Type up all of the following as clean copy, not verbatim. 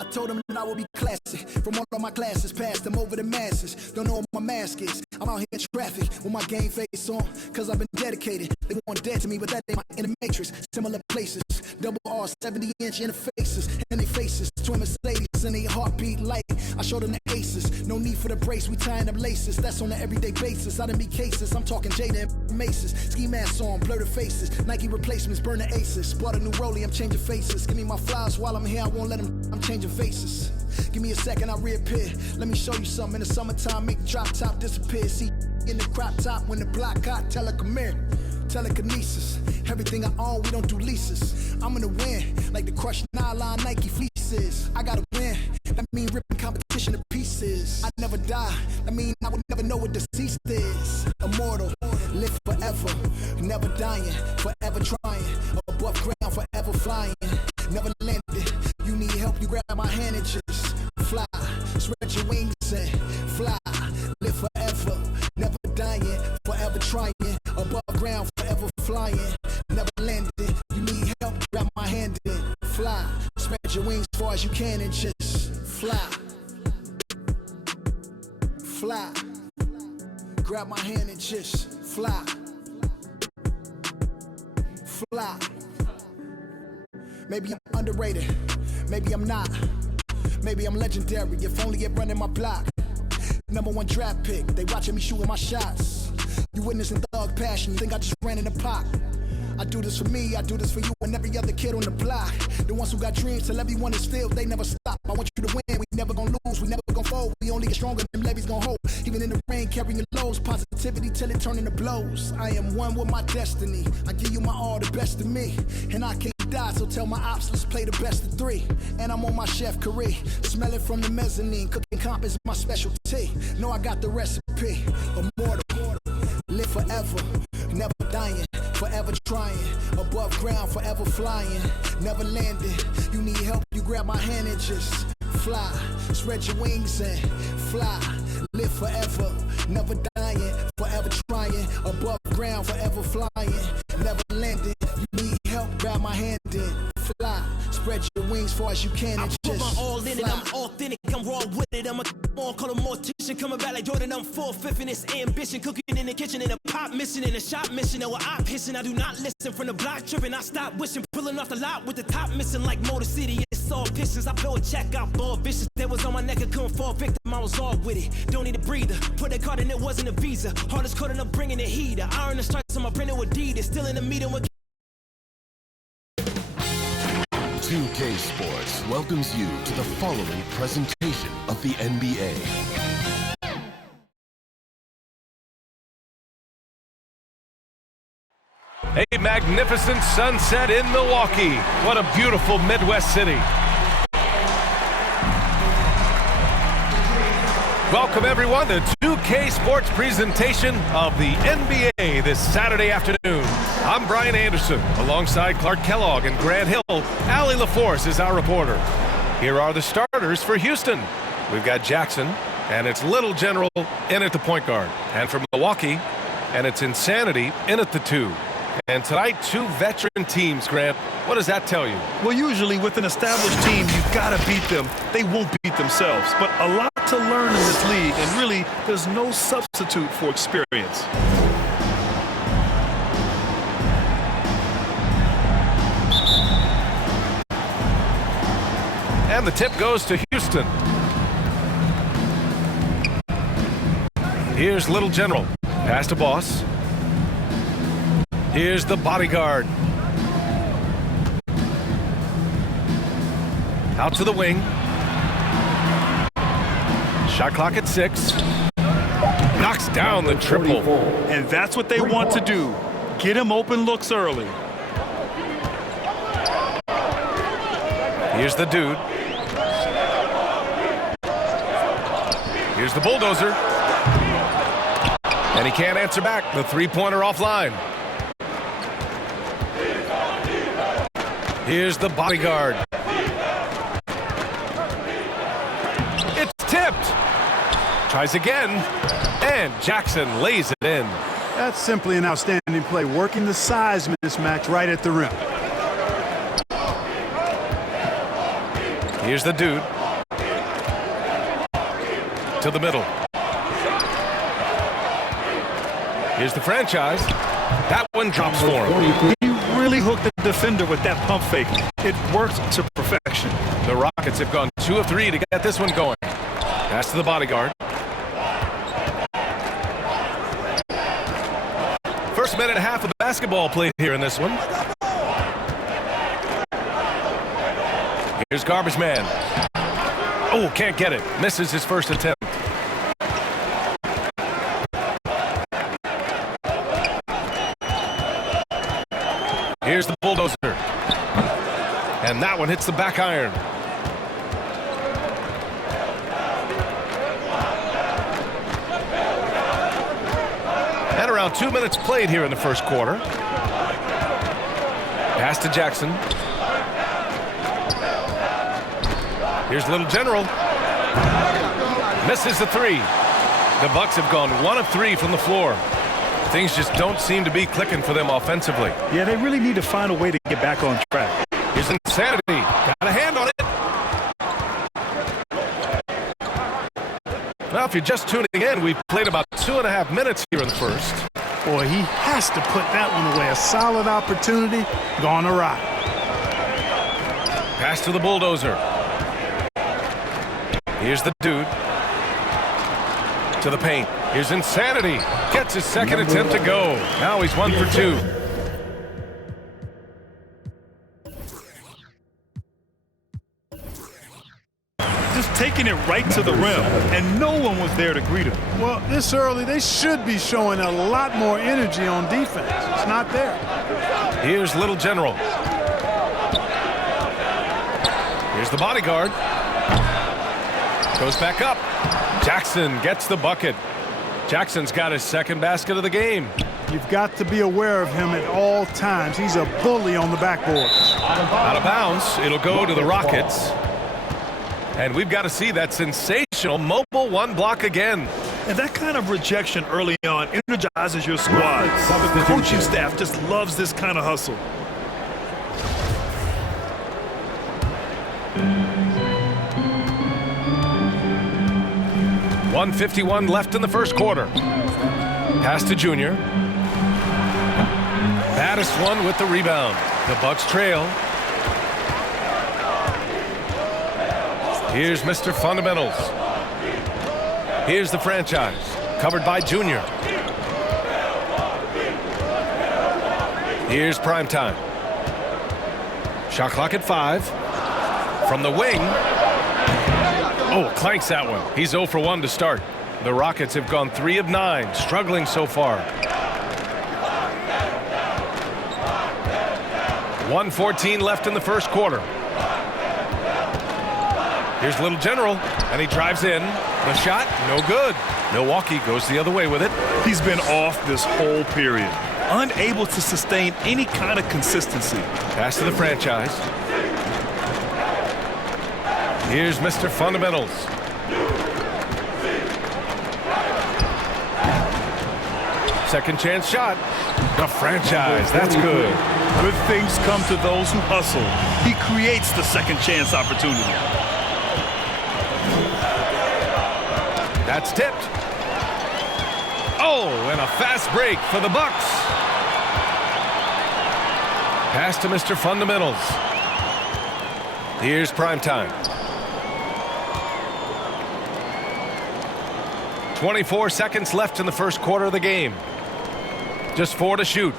I told them that I would be classic. From all of my classes, passed them over the masses. Don't know what my mask is. I'm out here in traffic with my game face on, cause I've been dedicated. They want dead to me, but that ain't my inner matrix. Similar places, double R, 70-inch interfaces, and they faces. Twin Mercedes and they heartbeat light. I showed them the aces. No need for the brace, we tying up laces. That's on an everyday basis. I done beat cases. I'm talking Jada and Maces. Ski masks on, blur the faces. Nike replacements, burn the aces. Bought a new rollie, I'm changing faces. Give me my flowers while I'm here, I won't let them. I'm changing faces. Give me a second, I'll reappear. Let me show you something. In the summertime, make the drop top disappear. See in the crop top when the block hot, tell her come here. Telekinesis, everything I own, we don't do leases. I'm gonna win, like the crushed nylon Nike fleeces. I gotta win, that mean ripping competition to pieces. I never die, that mean I would never know what deceased is. Immortal, live forever, never dying, forever trying. Above ground, forever flying, never landed. You need help, you grab my hand and just fly. Spread your wings and fly. Live forever, never dying, forever trying. Above ground, forever flying, never landed. You need help, grab my hand and fly. Spread your wings as far as you can and just fly. Fly. Grab my hand and just fly. Fly. Maybe I'm underrated, maybe I'm not. Maybe I'm legendary, if only it running my block. #1 draft pick, they watching me shooting my shots. You witnessing thug passion, you think I just ran in the pot. I do this for me, I do this for you and every other kid on the block. The ones who got dreams till everyone is filled, they never stop. I want you to win, we never gonna lose, we never gonna fold. We only get stronger, them levees gonna hold. Even in the rain, carrying your lows, positivity till it turn into blows. I am one with my destiny, I give you my all, the best of me. And I can't die, so tell my ops, let's play the best of 3. And I'm on my chef career, smell it from the mezzanine. Cooking comp is my specialty, know I got the recipe. Immortal, live forever, never dying, forever trying. Above ground, forever flying, never landed. You need help, you grab my hand and just fly. Spread your wings and fly. Live forever, never dying, forever trying. Above ground, forever flying, never landed. You need help, grab my hand and fly. Spread your wings far as you can and just I put my all in it, I'm authentic, I'm raw with it. I'm a more call a mortician, coming back like Jordan, I'm 4/5 in this ambition. Cooking in the kitchen, in a pop mission, in a shop mission. Or I'm pissing, I do not listen. From the block tripping, I stop wishing. Pulling off the lot with the top missing like Motor City. It's all pistons, I blow a check out, ball vicious. That was on my neck, I couldn't fall victim, I was all with it. Don't need a breather, put that card in, it wasn't a visa. Hardest code and I'm bringing the heater. Iron the stripes on my printer with Adidas. Still in the meeting with 2K Sports welcomes you to the following presentation of the NBA. A magnificent sunset in Milwaukee. What a beautiful Midwest city. Welcome everyone to 2K Sports presentation of the NBA this Saturday afternoon. I'm Brian Anderson, alongside Clark Kellogg and Grant Hill. Allie LaForce is our reporter. Here are the starters for Houston. We've got Jackson, and it's Little General in at the point guard. And for Milwaukee, and it's Insanity in at the 2. And tonight, 2 veteran teams, Grant. What does that tell you? Well, usually with an established team, you've got to beat them. They won't beat themselves. But a lot to learn in this league, and really, there's no substitute for experience. And the tip goes to Houston. Here's Little General. Pass to Boss. Here's the bodyguard. Out to the wing. Shot clock at 6. Knocks down the triple. And that's what they want to do. Get him open looks early. Here's the dude. Here's the bulldozer. And he can't answer back. The three-pointer offline. Here's the bodyguard. It's tipped. Tries again. And Jackson lays it in. That's simply an outstanding play, working the size mismatch right at the rim. Here's the dude. To the middle. Here's the franchise. That one drops for him. He really hooked the defender with that pump fake. It worked to perfection. The Rockets have gone 2 of 3 to get this one going. Pass to the bodyguard. First minute and a half of basketball played here in this one. Here's Garbage Man. Oh, can't get it. Misses his first attempt. Here's the bulldozer. And that one hits the back iron. And around 2 minutes played here in the first quarter. Pass to Jackson. Here's Little General. Misses the three. The Bucks have gone 1 of 3 from the floor. Things just don't seem to be clicking for them offensively. Yeah, they really need to find a way to get back on track. Here's Insanity. Got a hand on it. Well, if you're just tuning in, we've played about 2.5 minutes here in the first. Boy, he has to put that one away. A solid opportunity gone awry. Pass to the bulldozer. Here's the dude. To the paint. Here's Insanity. Gets his second attempt to go. Now he's 1 for 2. Just taking it right to the rim, and no one was there to greet him. Well, this early, they should be showing a lot more energy on defense. It's not there. Here's Little General. Here's the bodyguard. Goes back up. Jackson gets the bucket. Jackson's got his second basket of the game. You've got to be aware of him at all times. He's a bully on the backboard. Out of bounds. It'll go to the Rockets. And we've got to see that sensational mobile one block again. And that kind of rejection early on energizes your squad. The coaching staff just loves this kind of hustle. .151 left in the first quarter. Pass to Junior. Baddest one with the rebound. The Bucks trail. Here's Mr. Fundamentals. Here's the franchise. Covered by Junior. Here's Primetime. Shot clock at 5. From the wing. Oh, clanks that one. He's 0 for 1 to start. The Rockets have gone 3 of 9, struggling so far. 1:14 left in the first quarter. Here's Little General, and he drives in. The shot, no good. Milwaukee goes the other way with it. He's been off this whole period, unable to sustain any kind of consistency. Pass to the franchise. Here's Mr. Fundamentals. Second chance shot. The franchise, that's good. Good things come to those who hustle. He creates the second chance opportunity. That's tipped. Oh, and a fast break for the Bucks. Pass to Mr. Fundamentals. Here's Primetime. 24 seconds left in the first quarter of the game. Just 4 to shoot.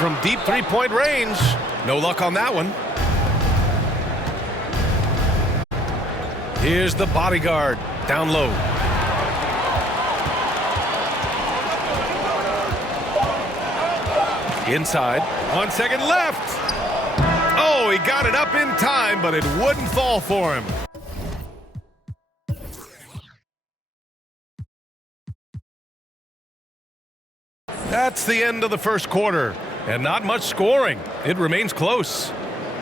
From deep three-point range. No luck on that one. Here's the bodyguard. Down low. Inside. 1 second left. Oh, he got it up in time, but it wouldn't fall for him. That's the end of the first quarter, and not much scoring. It remains close.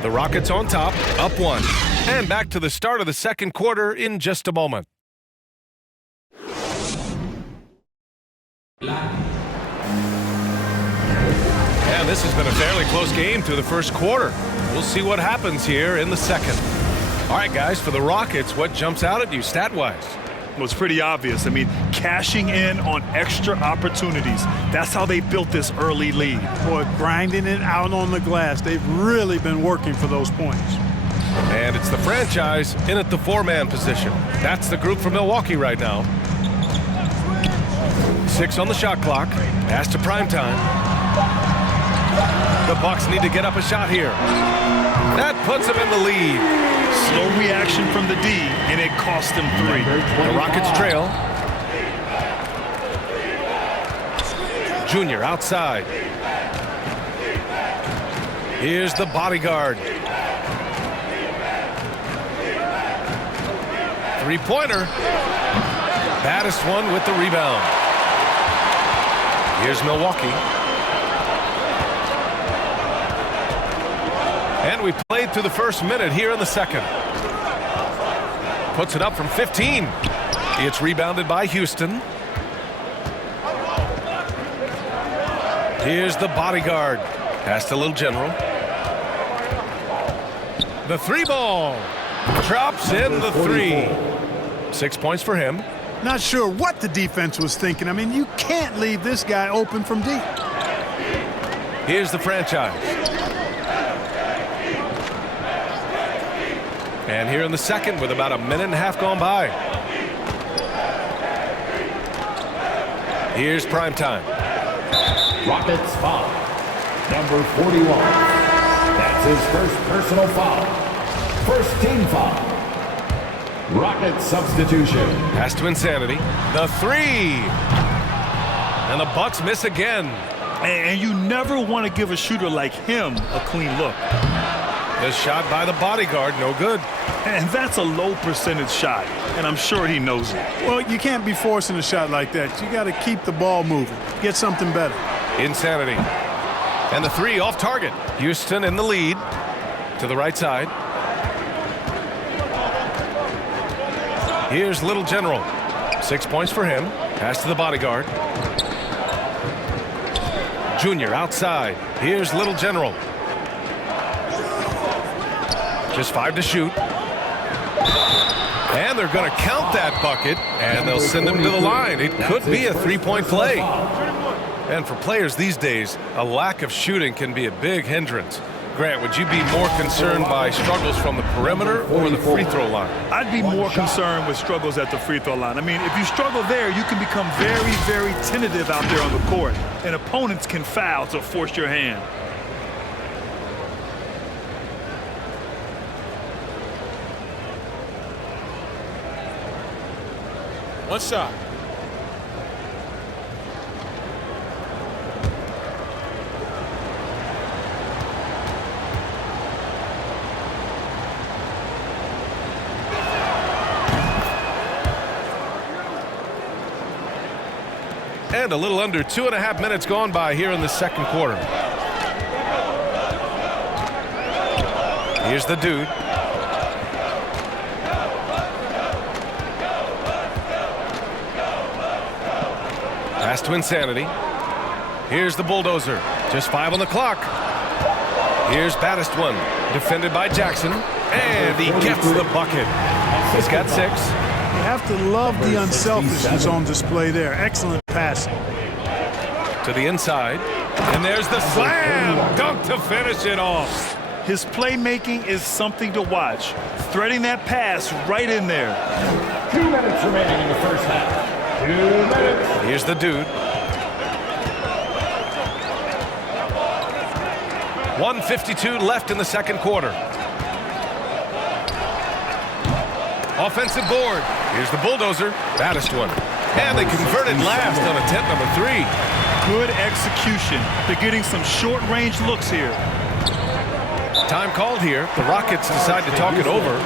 The Rockets on top, up 1. And back to the start of the second quarter in just a moment. And And this has been a fairly close game through the first quarter. We'll see what happens here in the second. All right, guys, for the Rockets, what jumps out at you stat-wise? Well, it's pretty obvious. I mean, cashing in on extra opportunities. That's how they built this early lead. Boy, grinding it out on the glass. They've really been working for those points. And it's the franchise in at the four-man position. That's the group from Milwaukee right now. 6 on the shot clock. Pass to primetime. The Bucks need to get up a shot here. That puts them in the lead. Slow reaction from the D, and it cost them 3. The Rockets trail. Junior outside. Here's the bodyguard. Three-pointer. Baddest one with the rebound. Here's Milwaukee. And we played through the first minute here in the second. Puts it up from 15. It's rebounded by Houston. Here's the bodyguard. Pass to Little General. The three ball. Drops in the 3. 6 points for him. Not sure what the defense was thinking. I mean, you can't leave this guy open from deep. Here's the franchise. And here in the second with about a minute and a half gone by. Here's primetime. Rockets foul. Number 41. That's his first personal foul. First team foul. Rocket substitution. Pass to Insanity. The 3. And the Bucks miss again. And you never want to give a shooter like him a clean look. The shot by the bodyguard, no good. And that's a low percentage shot, and I'm sure he knows it. Well, you can't be forcing a shot like that. You got to keep the ball moving. Get something better. Insanity. And the 3 off target. Houston in the lead. To the right side. Here's Little General. 6 points for him. Pass to the bodyguard. Junior outside. Here's Little General. Just 5 to shoot. And they're going to count that bucket, and they'll send him to the line. It could be a three-point play. And for players these days, a lack of shooting can be a big hindrance. Grant, would you be more concerned by struggles from the perimeter or the free throw line? I'd be more concerned with struggles at the free throw line. I mean, if you struggle there, you can become very, very tentative out there on the court, and opponents can foul to force your hand. One shot. And a little under 2.5 minutes gone by here in the second quarter. Here's the dude. Pass to Insanity. Here's the bulldozer. Just 5 on the clock. Here's baddest one. Defended by Jackson. And he gets the bucket. He's got 6. You have to love the unselfishness on display there. Excellent passing. To the inside. And there's the slam. Dunk to finish it off. His playmaking is something to watch. Threading that pass right in there. 2 minutes remaining in the first half. 2 minutes. Here's the dude. 1:52 left in the second quarter. Offensive board. Here's the bulldozer. Baddest one. And they converted last on attempt number 3. Good execution. They're getting some short-range looks here. Time called here. The Rockets decide to talk it over.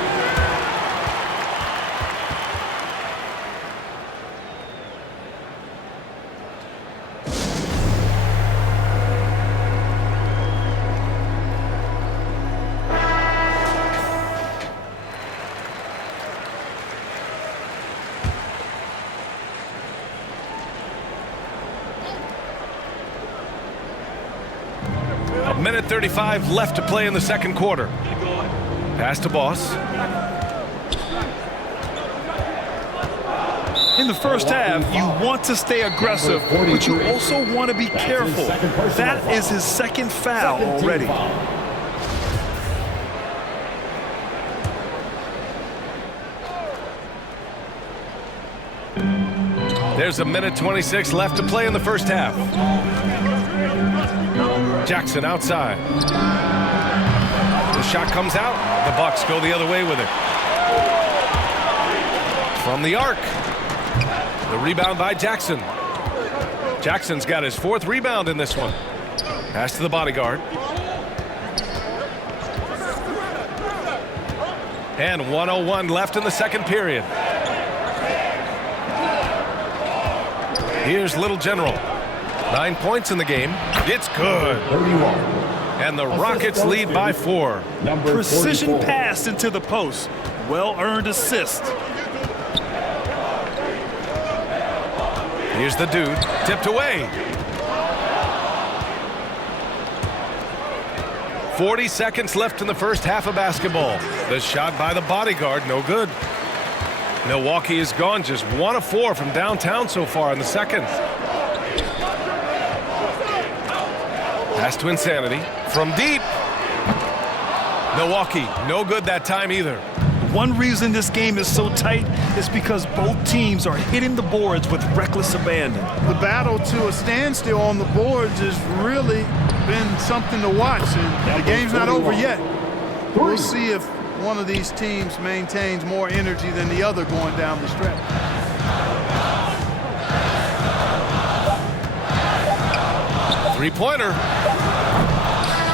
Minute 35 left to play in the second quarter. Pass to Boss. In the first half, you want to stay aggressive, but you also want to be careful. That is his second foul already. There's a minute 26 left to play in the first half. Jackson outside. The shot comes out. The Bucks go the other way with it. From the arc. The rebound by Jackson. Jackson's got his 4th rebound in this one. Pass to the bodyguard. And 1:01 left in the second period. Here's Little General. 9 points in the game. It's good. 31. And the Rockets lead by 4. Precision pass into the post. Well-earned assist. Here's the dude. Tipped away. 40 seconds left in the first half of basketball. The shot by the bodyguard, no good. Milwaukee is gone, just 1 of 4 from downtown so far in the second. Pass to Insanity from deep. Milwaukee, no good that time either. One reason this game is so tight is because both teams are hitting the boards with reckless abandon. The battle to a standstill on the boards has really been something to watch, and the game's not over yet. We'll see if one of these teams maintains more energy than the other going down the stretch. Three-pointer.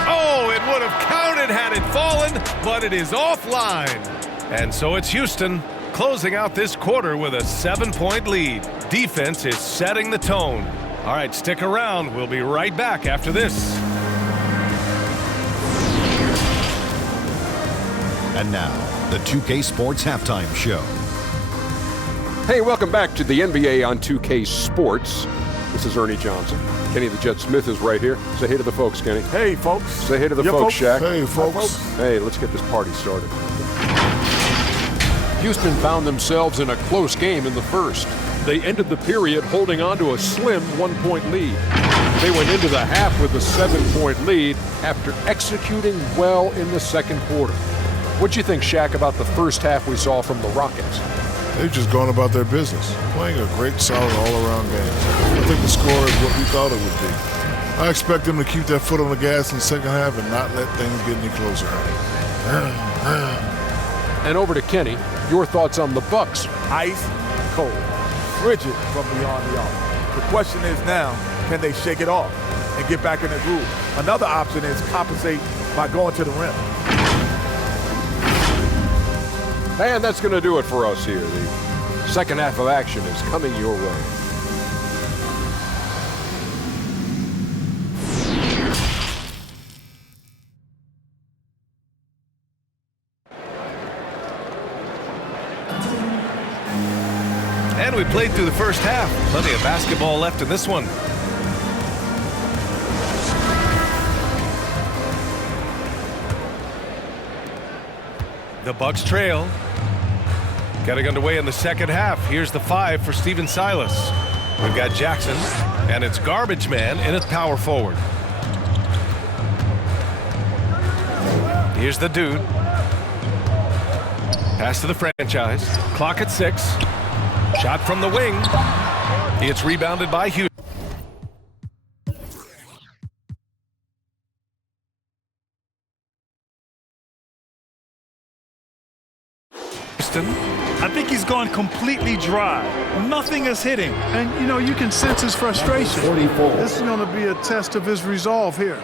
Oh, it would have counted had it fallen, but it is offline. And so it's Houston closing out this quarter with a 7-point lead. Defense is setting the tone. All right, stick around. We'll be right back after this. And now, the 2K Sports Halftime Show. Hey, welcome back to the NBA on 2K Sports. This is Ernie Johnson. Kenny the Jet Smith is right here. Say hey to the folks, Kenny. Hey, folks. Say hey to the folks, Shaq. Hey, folks. Hey, let's get this party started. Houston found themselves in a close game in the first. They ended the period holding on to a slim 1-point lead. They went into the half with a 7-point lead after executing well in the second quarter. What'd you think, Shaq, about the first half we saw from the Rockets? They've just gone about their business, playing a great, solid, all-around game. I think the score is what we thought it would be. I expect them to keep their foot on the gas in the second half and not let things get any closer. And over to Kenny, your thoughts on the Bucks. Ice cold, frigid from beyond the arc. The question is now, can they shake it off and get back in the groove? Another option is compensate by going to the rim. And that's going to do it for us here. The second half of action is coming your way. And we played through the first half. Plenty of basketball left in this one. The Bucks trail. Getting underway in the second half. Here's the 5 for Steven Silas. We've got Jackson, and it's Garbage Man in at power forward. Here's the dude. Pass to the franchise. Clock at 6. Shot from the wing. It's rebounded by Houston. I think he's gone completely dry. Nothing is hitting. And, you know, you can sense his frustration. 44. This is going to be a test of his resolve here.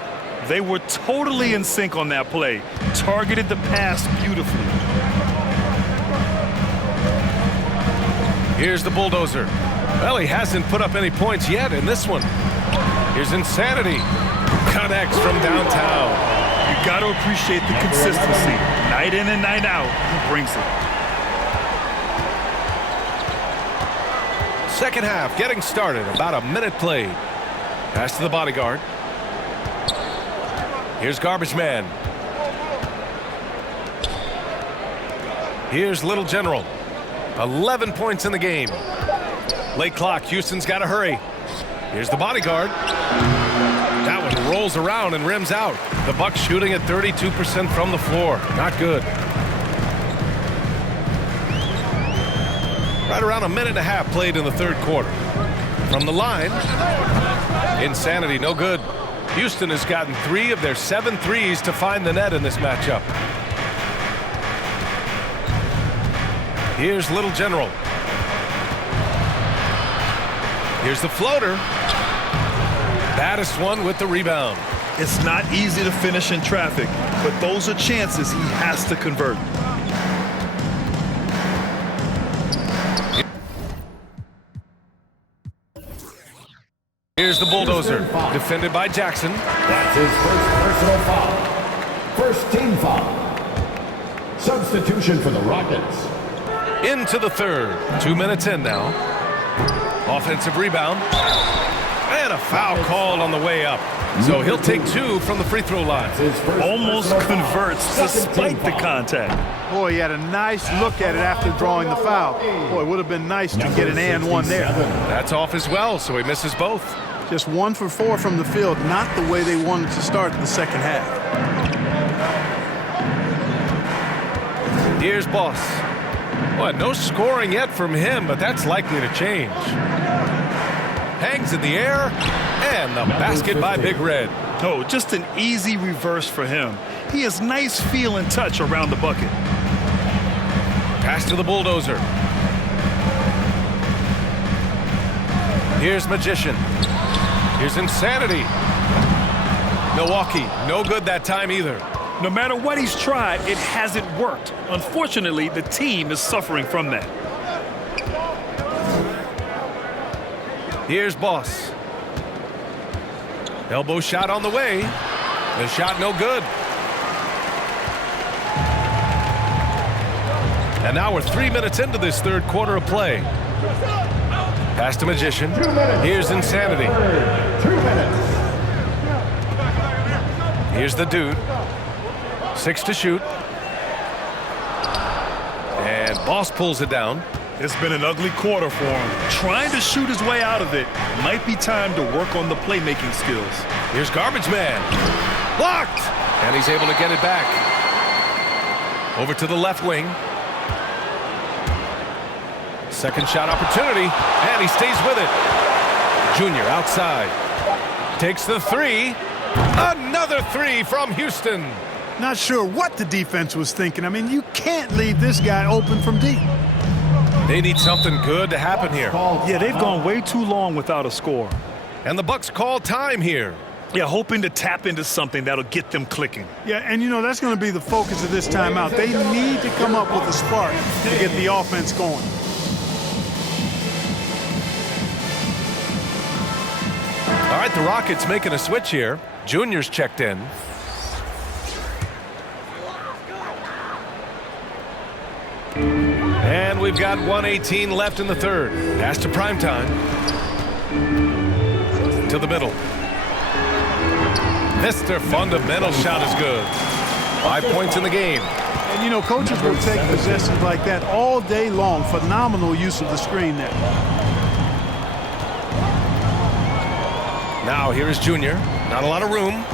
They were totally in sync on that play. Targeted the pass beautifully. Here's the bulldozer. Well, he hasn't put up any points yet in this one. Here's Insanity. Connects from downtown. You got to appreciate the consistency. Night in and night out, he brings it. Second half getting started. About a minute played. Pass to the bodyguard. Here's Garbage Man. Here's Little General. 11 points in the game. Late clock. Houston's got to hurry. Here's the bodyguard. That one rolls around and rims out. The Bucks shooting at 32% from the floor. Not good. Right around a minute and a half played in the third quarter. From the line, insanity, no good. Houston has gotten 3 of their 7 threes to find the net in this matchup. Here's Little General. Here's the floater. Baddest one with the rebound. It's not easy to finish in traffic, but those are chances he has to convert. Here's the bulldozer, defended by Jackson. That's his first personal foul. First team foul. Substitution for the Rockets. Into the third. 2 minutes in now. Offensive rebound. And a foul called on the way up. So he'll take 2 from the free throw line. Almost converts despite the contact. Boy, he had a nice look at it after drawing the foul. Boy, it would have been nice to get an and one there. That's off as well, so he misses both. Just 1 for 4 from the field, not the way they wanted to start the second half. Here's Boss. Well, no scoring yet from him, but that's likely to change. Hangs in the air, and the basket by Big Red. No, just an easy reverse for him. He has nice feel and touch around the bucket. Pass to the bulldozer. Here's Magician. Here's Insanity. Milwaukee, no good that time either. No matter what he's tried, it hasn't worked. Unfortunately, the team is suffering from that. Here's Boss. Elbow shot on the way. The shot no good. And now we're 3 minutes into this third quarter of play. Pass to Magician. Here's Insanity. 2 minutes. Here's the dude. 6 to shoot. And Boss pulls it down. It's been an ugly quarter for him. Trying to shoot his way out of it. Might be time to work on the playmaking skills. Here's Garbage Man. Blocked! And he's able to get it back. Over to the left wing. Second shot opportunity, and he stays with it. Junior outside. Takes the 3. Another 3 from Houston. Not sure what the defense was thinking. I mean, you can't leave this guy open from deep. They need something good to happen here. Yeah, they've gone way too long without a score. And the Bucks call time here. Yeah, hoping to tap into something that'll get them clicking. Yeah, and you know, that's going to be the focus of this timeout. They need to come up with a spark to get the offense going. All right, the Rockets making a switch here. Junior's checked in. And we've got 1:18 left in the third. Pass to primetime. To the middle. Mr. Fundamental shot is good. 5 points in the game. And, you know, coaches will take possessions like that all day long. Phenomenal use of the screen there. Now here is Junior. Not a lot of room.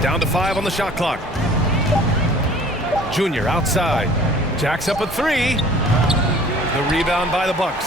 Down to 5 on the shot clock. Junior outside. Jacks up a 3. The rebound by the Bucks.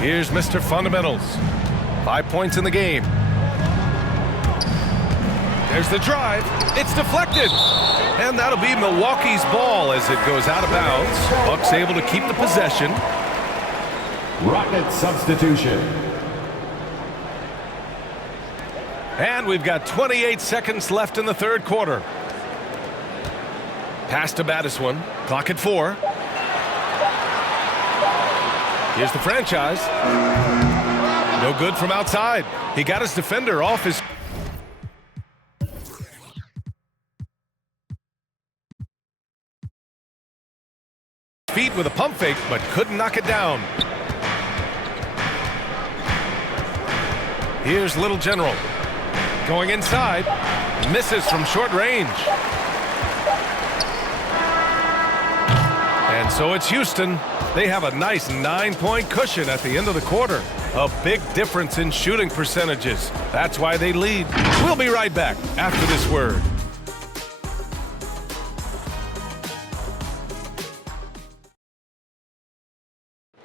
Here's Mr. Fundamentals. 5 points in the game. There's the drive. It's deflected. And that'll be Milwaukee's ball as it goes out of bounds. Bucks able to keep the possession. Rocket substitution. And we've got 28 seconds left in the third quarter. Pass to Battiswan. Clock at 4. Here's the franchise. No good from outside. He got his defender off his feet with a pump fake, but couldn't knock it down. Here's Little General. Going inside. Misses from short range. And so it's Houston. They have a nice 9-point cushion at the end of the quarter. A big difference in shooting percentages. That's why they lead. We'll be right back after this word.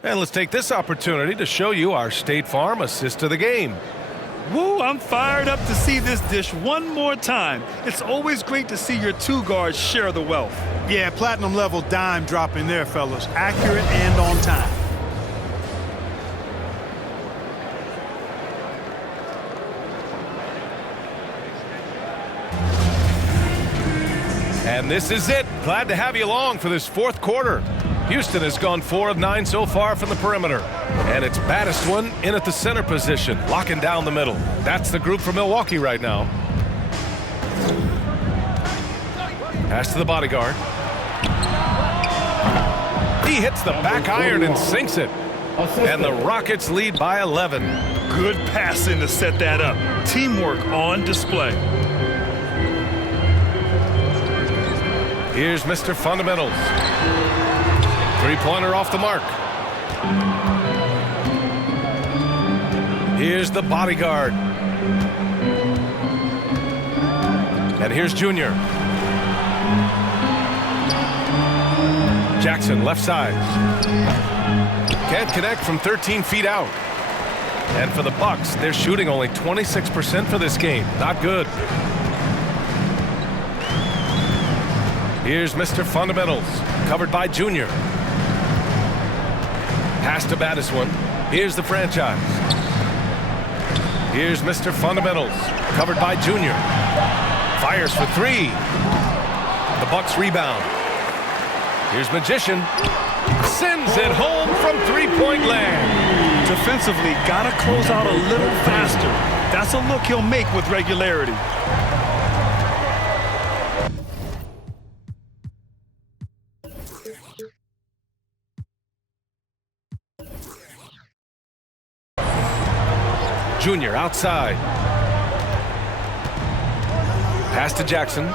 And let's take this opportunity to show you our State Farm assist to the game. Woo, I'm fired up to see this dish one more time. It's always great to see your two guards share the wealth. Yeah, platinum level dime dropping there, fellas. Accurate and on time. And this is it. Glad to have you along for this fourth quarter. Houston has gone 4 of 9 so far from the perimeter. And it's Battiswan in at the center position, locking down the middle. That's the group for Milwaukee right now. Pass to the bodyguard. He hits the back iron and sinks it. And the Rockets lead by 11. Good passing to set that up. Teamwork on display. Here's Mr. Fundamentals. Three-pointer off the mark. Here's the bodyguard. And here's Junior. Jackson, left side. Can't connect from 13 feet out. And for the Bucks, they're shooting only 26% for this game. Not good. Here's Mr. Fundamentals, covered by Junior. Pass to Battiswan. Here's the franchise. Here's Mr. Fundamentals, covered by Junior. Fires for 3. The Bucks rebound. Here's Magician. Sends it home from three-point land. Defensively, gotta close out a little faster. That's a look he'll make with regularity. Junior outside. Pass to Jackson.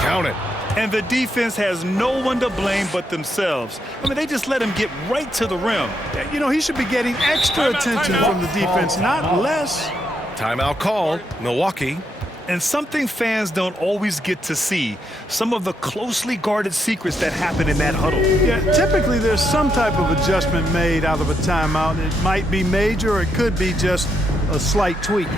Count it. And the defense has no one to blame but themselves. I mean, they just let him get right to the rim. You know, he should be getting extra attention from the defense, not less. Timeout called. Milwaukee. And something fans don't always get to see, some of the closely guarded secrets that happen in that huddle. Yeah, typically there's some type of adjustment made out of a timeout. It might be major or it could be just a slight tweak.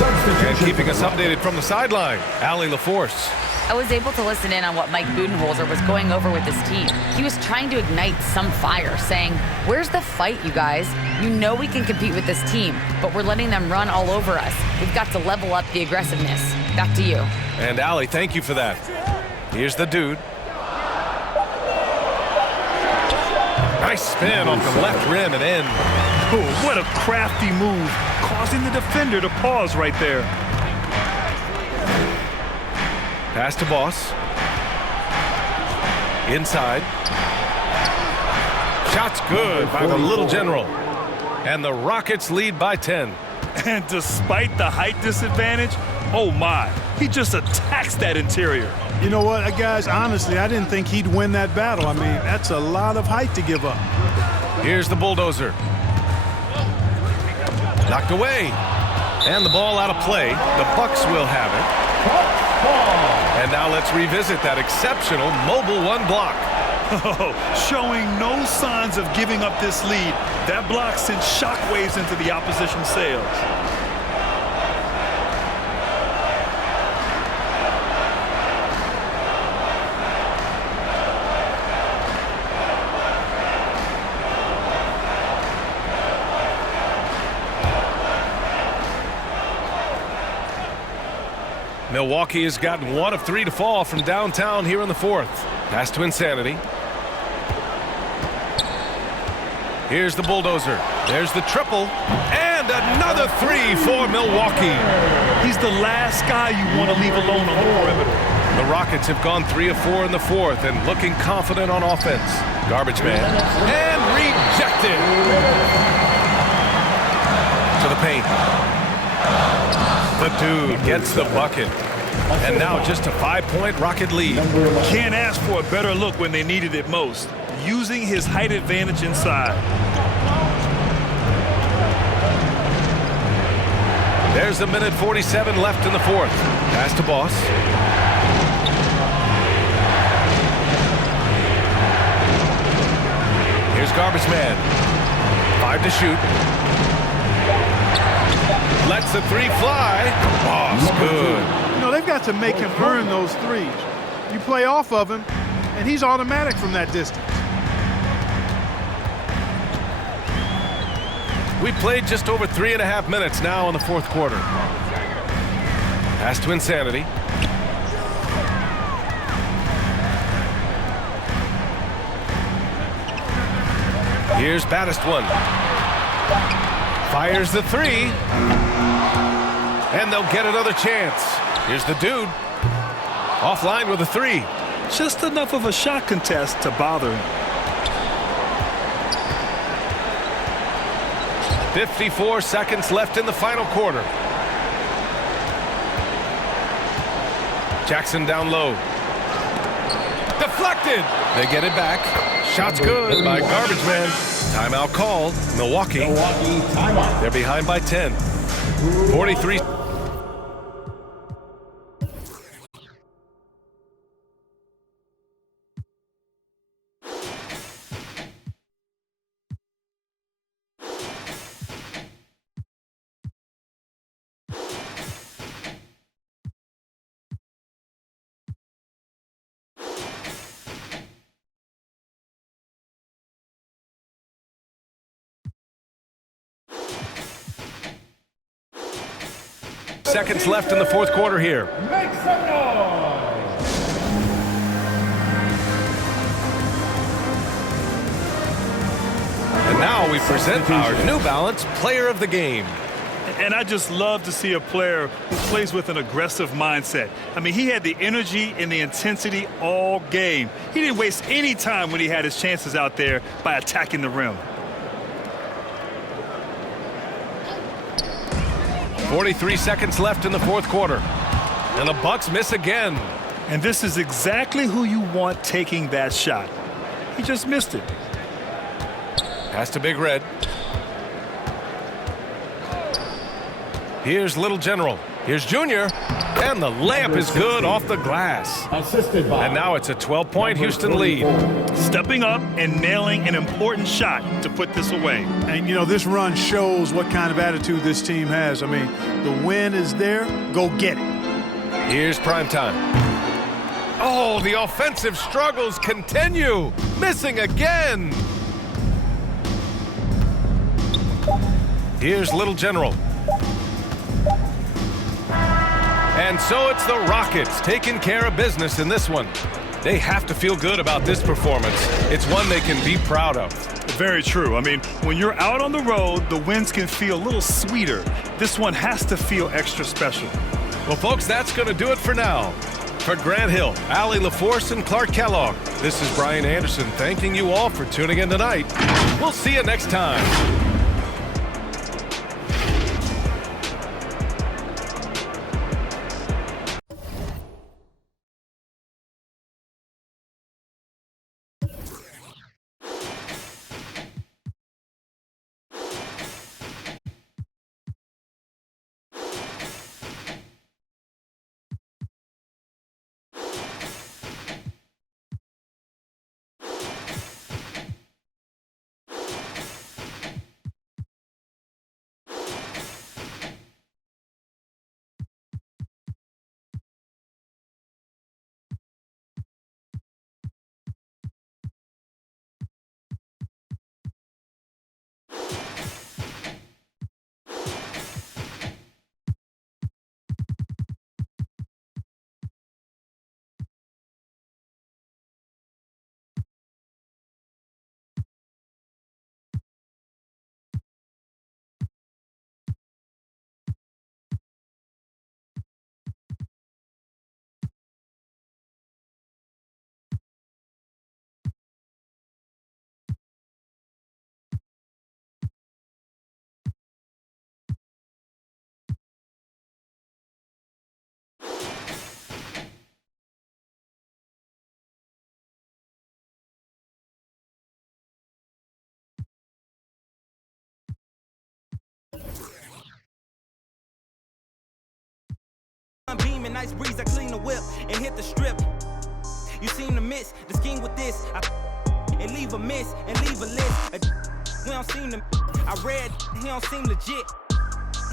And keeping us updated from the sideline, Allie LaForce. I was able to listen in on what Mike Budenholzer was going over with his team. He was trying to ignite some fire, saying, "Where's the fight, you guys? You know we can compete with this team, but we're letting them run all over us. We've got to level up the aggressiveness." Back to you. And Allie, thank you for that. Here's the dude. Nice spin off the left rim and in. Oh, what a crafty move, causing the defender to pause right there. Pass to Boss. Inside. Shot's good by the Little General. And the Rockets lead by 10. And despite the height disadvantage, oh my, he just attacks that interior. You know what, guys, honestly, I didn't think he'd win that battle. I mean, that's a lot of height to give up. Here's the bulldozer. Knocked away. And the ball out of play. The Bucks will have it. And now let's revisit that exceptional mobile one block. Oh, showing no signs of giving up this lead. That block sent shockwaves into the opposition sails. Milwaukee has gotten 1 of 3 to fall from downtown here in the fourth. Pass to Insanity. Here's the bulldozer. There's the triple. And another 3 for Milwaukee. He's the last guy you want to leave alone on the perimeter. The Rockets have gone 3 of 4 in the fourth and looking confident on offense. Garbage man. And rejected. To the paint. The dude gets the bucket. And now just a 5-point Rocket lead. Can't ask for a better look when they needed it most. Using his height advantage inside. There's 1:47 left in the fourth. Pass to Boss. Here's Garbage Man. 5 to shoot. Lets the 3 fly. Boss, good. You know, they've got to make him earn those threes. You play off of him, and he's automatic from that distance. We played just over 3.5 minutes now in the fourth quarter. Pass to Insanity. Here's Baddest one. Fires the 3. And they'll get another chance. Here's the dude. Offline with a 3. Just enough of a shot contest to bother him. 54 seconds left in the final quarter. Jackson down low. Deflected. They get it back. Shots good by Garbage Man. Timeout called. Milwaukee. Timeout. They're behind by 10. 43. Seconds left in the fourth quarter here. Make some noise. And now we present our New Balance Player of the Game. And I just love to see a player who plays with an aggressive mindset. I mean, he had the energy and the intensity all game. He didn't waste any time when he had his chances out there by attacking the rim. 43 seconds left in the fourth quarter. And the Bucks miss again. And this is exactly who you want taking that shot. He just missed it. Pass to Big Red. Here's Little General. Here's Junior. And the layup is good off the glass. Assisted by. And now it's a 12-point Houston lead. Stepping up and nailing an important shot to put this away. And, you know, this run shows what kind of attitude this team has. I mean, the win is there. Go get it. Here's Primetime. Oh, the offensive struggles continue. Missing again. Here's Little General. And so it's the Rockets taking care of business in this one. They have to feel good about this performance. It's one they can be proud of. Very true. I mean, when you're out on the road, the wins can feel a little sweeter. This one has to feel extra special. Well, folks, that's going to do it for now. For Grant Hill, Allie LaForce, and Clark Kellogg, this is Brian Anderson thanking you all for tuning in tonight. We'll see you next time. Beaming, nice breeze, I clean the whip and hit the strip. You seem to miss the scheme with this. And leave a miss and leave a list. We don't seem to. I read, he don't seem legit.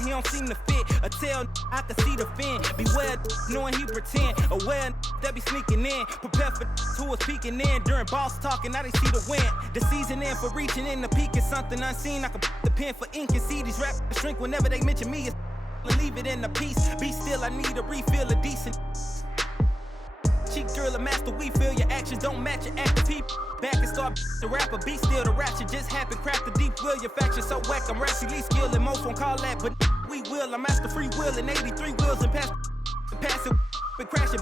He don't seem to fit. A tail, I can see the fin. Beware, knowing he pretend. Aware that be sneaking in. Prepare for who was peeking in during boss talking. Now they see the win. The season in for reaching in the peak is something unseen. I can the pen for ink and see these rappers shrink whenever they mention me. Leave it in the piece. Be still, I need a refill of decent. Cheek girl, a master, we feel your actions don't match your active people. Back and start the rapper, be still the ratchet just happen. Craft the deep will, your faction so whack. I'm rationally skilled and most won't call that, but we will. I'm master free will and 83 wheels and pass it and crashing.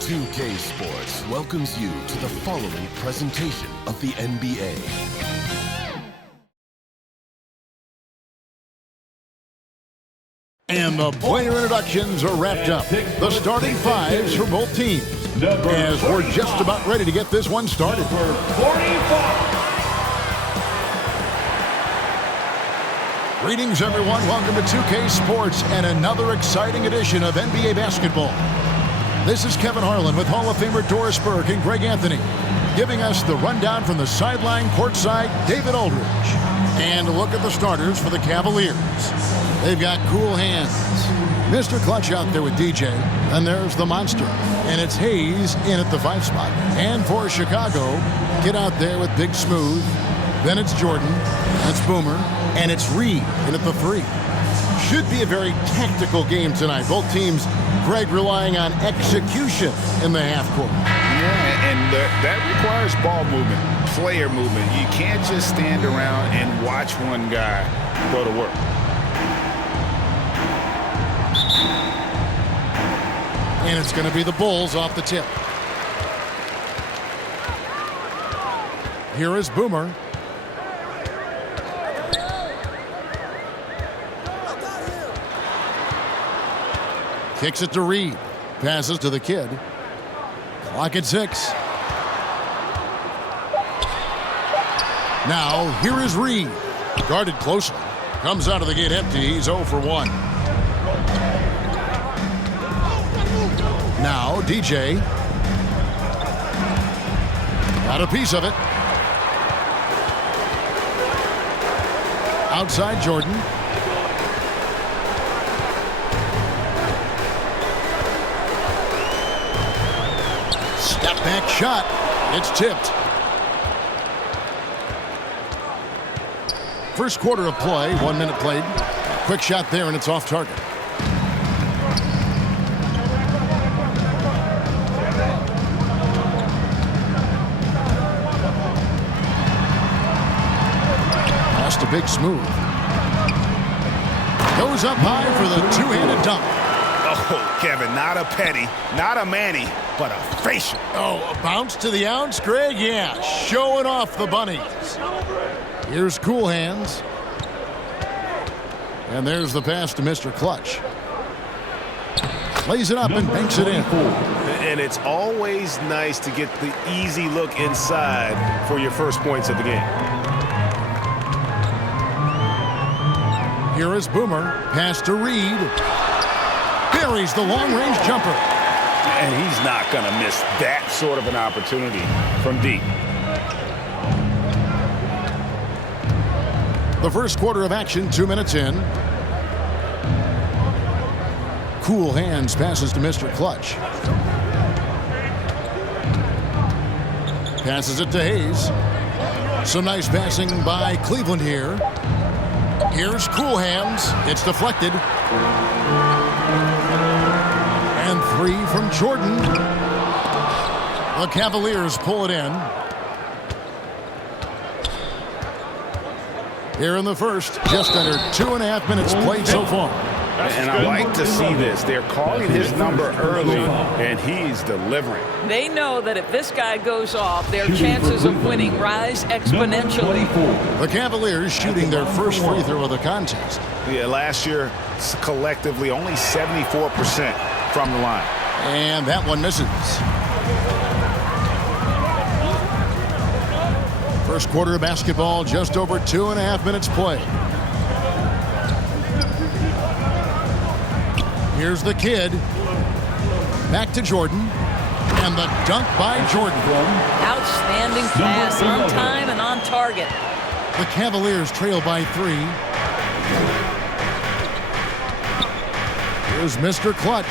2K Sports welcomes you to the following presentation of the NBA. And the player introductions are wrapped up. The starting fives for both teams. As we're just about ready to get this one started. Greetings, everyone. Welcome to 2K Sports and another exciting edition of NBA basketball. This is Kevin Harlan with Hall of Famer Doris Burke and Greg Anthony, giving us the rundown from the sideline courtside, David Aldridge. And a look at the starters for the Cavaliers. They've got cool hands. Mr. Clutch out there with DJ. And there's the monster. And it's Hayes in at the 5 spot. And for Chicago, get out there with Big Smooth. Then it's Jordan. That's Boomer. And it's Reed in at the 3. Should be a very tactical game tonight. Both teams, Greg, relying on execution in the half court. Yeah, and that requires ball movement, player movement. You can't just stand around and watch one guy go to work. And it's going to be the Bulls off the tip. Here is Boomer. Kicks it to Reed. Passes to the kid. Clock at 6. Now, here is Reed. Guarded closely. Comes out of the gate empty. He's 0 for 1. Now, DJ. Got a piece of it. Outside Jordan. Step back shot. It's tipped. First quarter of play, 1 minute played. Quick shot there, and it's off target. Pass to Big Smooth. Goes up high for the two-handed dunk. Oh, Kevin, not a penny, not a Manny, but a facial. Oh, a bounce to the ounce, Greg? Yeah, showing off the bunnies. Here's Cool Hands. And there's the pass to Mr. Clutch. Lays it up and banks it in. And it's always nice to get the easy look inside for your first points of the game. Here is Boomer. Pass to Reed. Buries the long-range jumper. And he's not going to miss that sort of an opportunity from deep. The first quarter of action, 2 minutes in. Cool Hands passes to Mr. Clutch. Passes it to Hayes. Some nice passing by Cleveland here. Here's Cool Hands. It's deflected. And 3 from Jordan. The Cavaliers pull it in. Here in the first, just under 2.5 minutes played so far. And I like to see this. They're calling his number early, and he's delivering. They know that if this guy goes off, their chances of winning rise exponentially. The Cavaliers shooting their first free throw of the contest. Yeah, last year, collectively, only 74% from the line. And that one misses. First quarter of basketball, just over 2.5 minutes played. Here's the kid. Back to Jordan. And the dunk by Jordan. Outstanding pass, on time and on target. The Cavaliers trail by 3. Here's Mr. Clutch.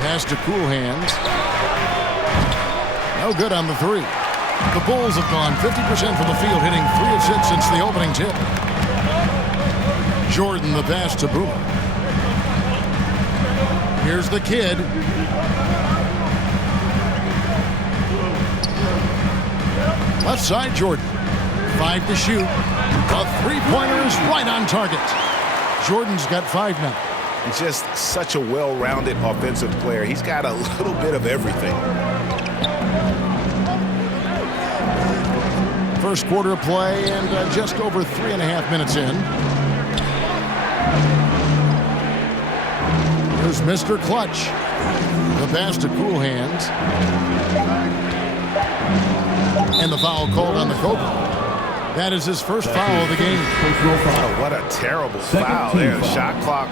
Pass to Cool Hands. No good on the 3. The Bulls have gone 50% from the field, hitting 3 of 6 since the opening tip. Jordan the pass to Boomer. Here's the kid. Left side, Jordan. 5 to shoot. A three-pointer is right on target. Jordan's got 5 now. He's just such a well-rounded offensive player. He's got a little bit of everything. First quarter of play and just over 3.5 minutes in. Here's Mr. Clutch. The pass to Cool Hands. And the foul called on the Cobra. That is his first foul of the game. Oh, what a terrible foul there. The shot clock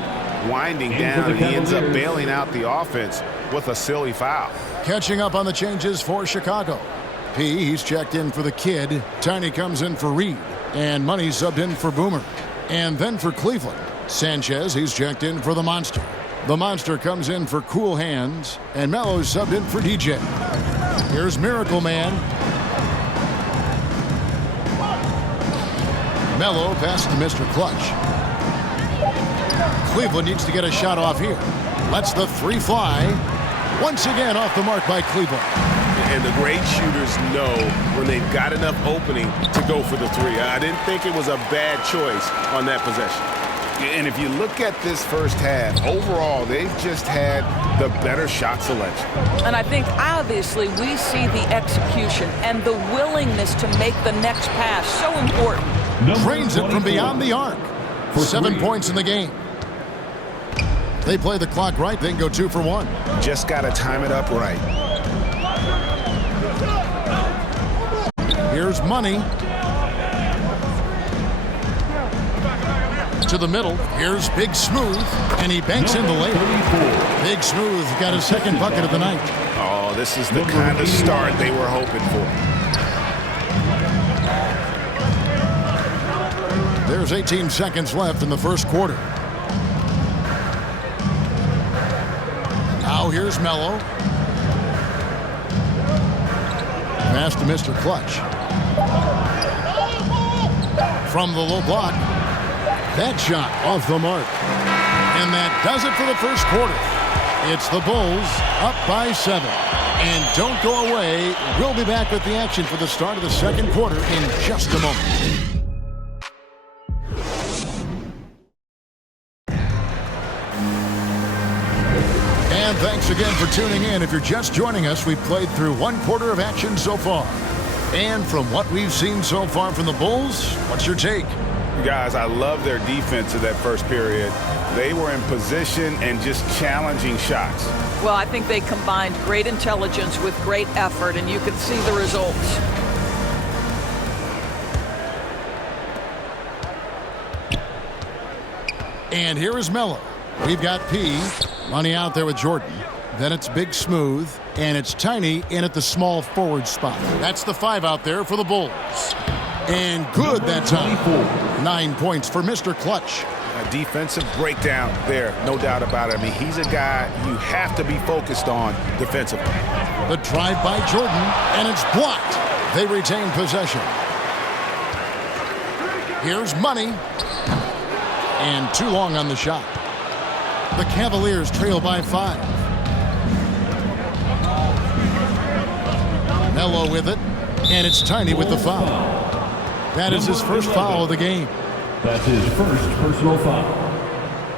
winding down, and he ends up bailing out the offense with a silly foul. Catching up on the changes for Chicago. P, he's checked in for the kid. Tiny comes in for Reed. And Money subbed in for Boomer. And then for Cleveland, Sanchez, he's checked in for the Monster. The Monster comes in for Cool Hands. And Melo's subbed in for DJ. Here's Miracle Man. Melo pass to Mr. Clutch. Cleveland needs to get a shot off here. Lets the 3 fly. Once again off the mark by Cleveland. And the great shooters know when they've got enough opening to go for the 3. I didn't think it was a bad choice on that possession. And if you look at this first half, overall, they've just had the better shot selection. And I think, obviously, we see the execution and the willingness to make the next pass so important. Drains it from beyond the arc. 7 points in the game. They play the clock right, they can go 2 for 1. Just got to time it up right. Here's Money. To the middle. Here's Big Smooth. And he banks in the layup. Big Smooth got his second bucket of the night. Oh, this is the kind of start they were hoping for. There's 18 seconds left in the first quarter. Now here's Melo. Pass to Mr. Clutch. From the low block. That shot off the mark. And that does it for the first quarter. It's the Bulls up by 7. And don't go away. We'll be back with the action for the start of the second quarter in just a moment. And thanks again for tuning in. If you're just joining us, we've played through 1 quarter of action so far. And from what we've seen so far from the Bulls, what's your take? Guys, I love their defense in that first period. They were in position and just challenging shots. Well, I think they combined great intelligence with great effort, and you can see the results. And here is Melo. We've got P. Money out there with Jordan. Then it's Big Smooth. And it's Tiny in at the small forward spot. That's the 5 out there for the Bulls. And good that time. 9 points for Mr. Clutch. A defensive breakdown there, no doubt about it. I mean, he's a guy you have to be focused on defensively. The drive by Jordan, and it's blocked. They retain possession. Here's Money. And too long on the shot. The Cavaliers trail by 5. Melo with it, and it's Tiny with the foul. That is his first foul of the game. That's his first personal foul.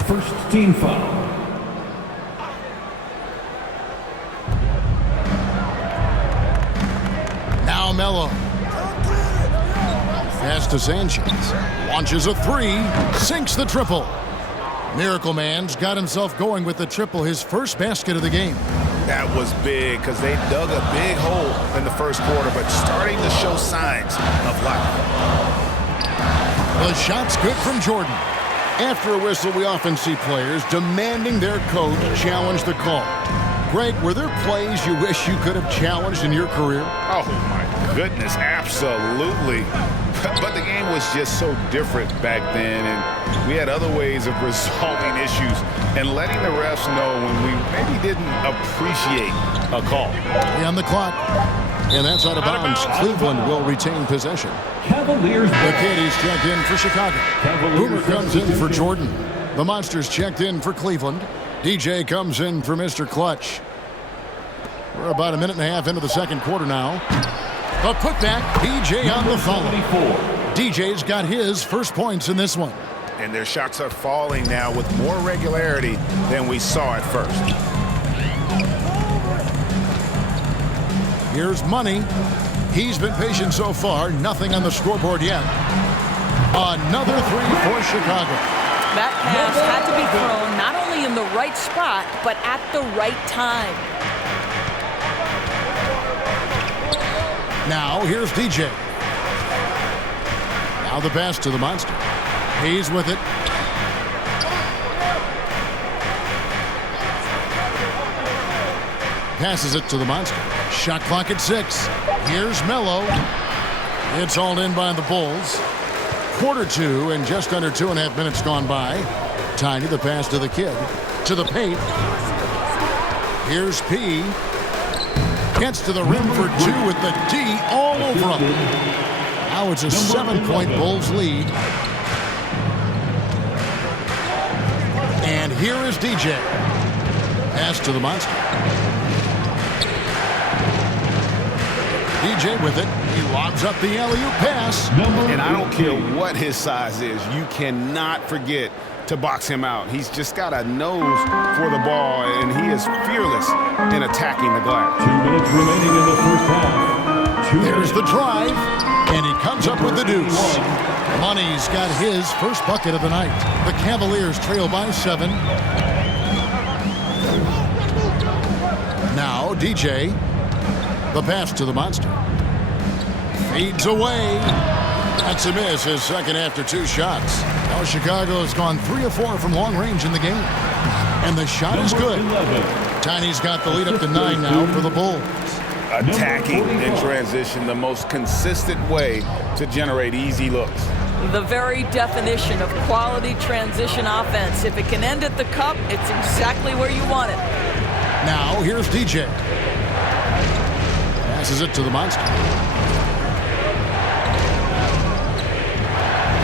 First team foul. Now Melo. Pass to Sanchez. Launches a 3. Sinks the triple. Miracle Man's got himself going with the triple, his first basket of the game. That was big because they dug a big hole in the first quarter, but starting to show signs of life. The shot's good from Jordan. After a whistle, we often see players demanding their coach challenge the call. Greg, were there plays you wish you could have challenged in your career? Oh, my goodness, absolutely. But the game was just so different back then, and we had other ways of resolving issues and letting the refs know when we maybe didn't appreciate a call. On the clock, and that's out of bounds. Cleveland will retain possession. Cavaliers. The Kitties checked in for Chicago. Boomer comes in for Jordan. The Monsters checked in for Cleveland. DJ comes in for Mr. Clutch. We're about a minute and a half into the second quarter now. A putback, DJ on the follow. DJ's got his first points in this one. And their shots are falling now with more regularity than we saw at first. Here's Money. He's been patient so far. Nothing on the scoreboard yet. Another three for Chicago. That pass had to be thrown not only in the right spot, but at the right time. Now, here's DJ. Now the pass to the Monster. He's with it. Passes it to the Monster. Shot clock at 6. Here's Melo. It's hauled in by the Bulls. Quarter 2 and just under 2.5 minutes gone by. Tiny, the pass to the kid. To the paint. Here's P. Gets to the rim for 2 with the D all over him. Now it's a 7-point Bulls lead. And here is DJ. Pass to the Monster. DJ with it. He lobs up the alley-oop pass. And I don't care what his size is. You cannot forget to box him out. He's just got a nose for the ball, and he is fearless in attacking the glass. 2 minutes remaining in the first half. There's the drive, and he comes up with the deuce. Money's got his first bucket of the night. The Cavaliers trail by 7. Now DJ. The pass to the Monster. Fades away. That's a miss, his second after 2 shots. Now Chicago has gone 3 of 4 from long range in the game. And the shot is good. Tiny's got the lead up to 9 now for the Bulls. Attacking in transition, the most consistent way to generate easy looks. The very definition of quality transition offense. If it can end at the cup, it's exactly where you want it. Now here's DJ. Passes it to the Monster.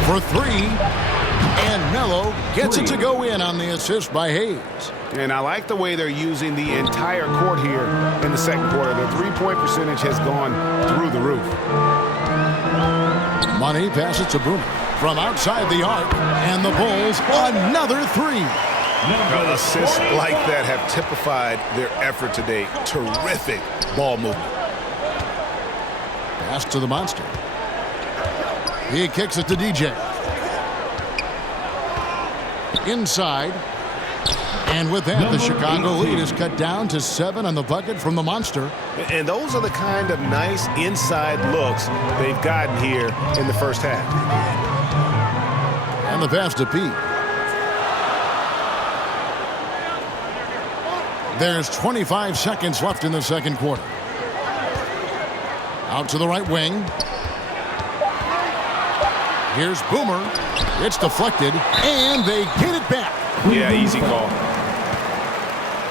For 3. And Melo gets it to go in on the assist by Hayes. And I like the way they're using the entire court here in the second quarter. The three-point percentage has gone through the roof. Money passes to Boomer from outside the arc. And the Bulls another 3. Assists like that have typified their effort today. Terrific ball movement. Pass to the Monster. He kicks it to DJ. Inside. And with that, the Chicago lead is cut down to 7 on the bucket from the Monster. And those are the kind of nice inside looks they've gotten here in the first half. And the pass to Pete. There's 25 seconds left in the second quarter. Out to the right wing. Here's Boomer. It's deflected, and they get it back. Yeah, easy call.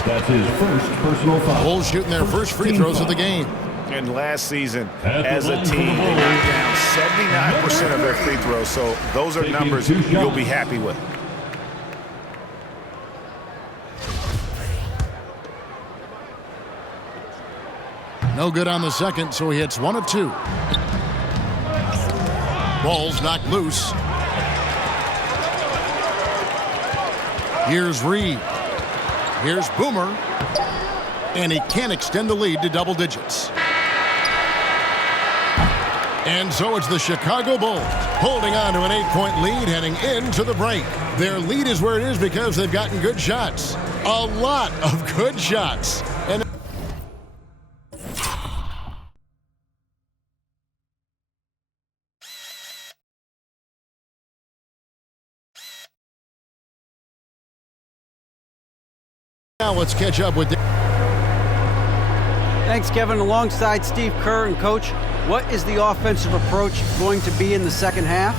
That's his first personal foul. Bulls shooting their first free throws of the game. And last season, as a team, they knocked down 79% of their free throws, so those are numbers you'll be happy with. No good on the second, so he hits 1 of 2. Ball's knocked loose. Here's Reed. Here's Boomer. And he can't extend the lead to double digits. And so it's the Chicago Bulls holding on to an 8-point lead heading into the break. Their lead is where it is because they've gotten good shots. A lot of good shots. And Now let's catch up with Thanks, Kevin. Alongside Steve Kerr and Coach, what is the offensive approach going to be in the second half?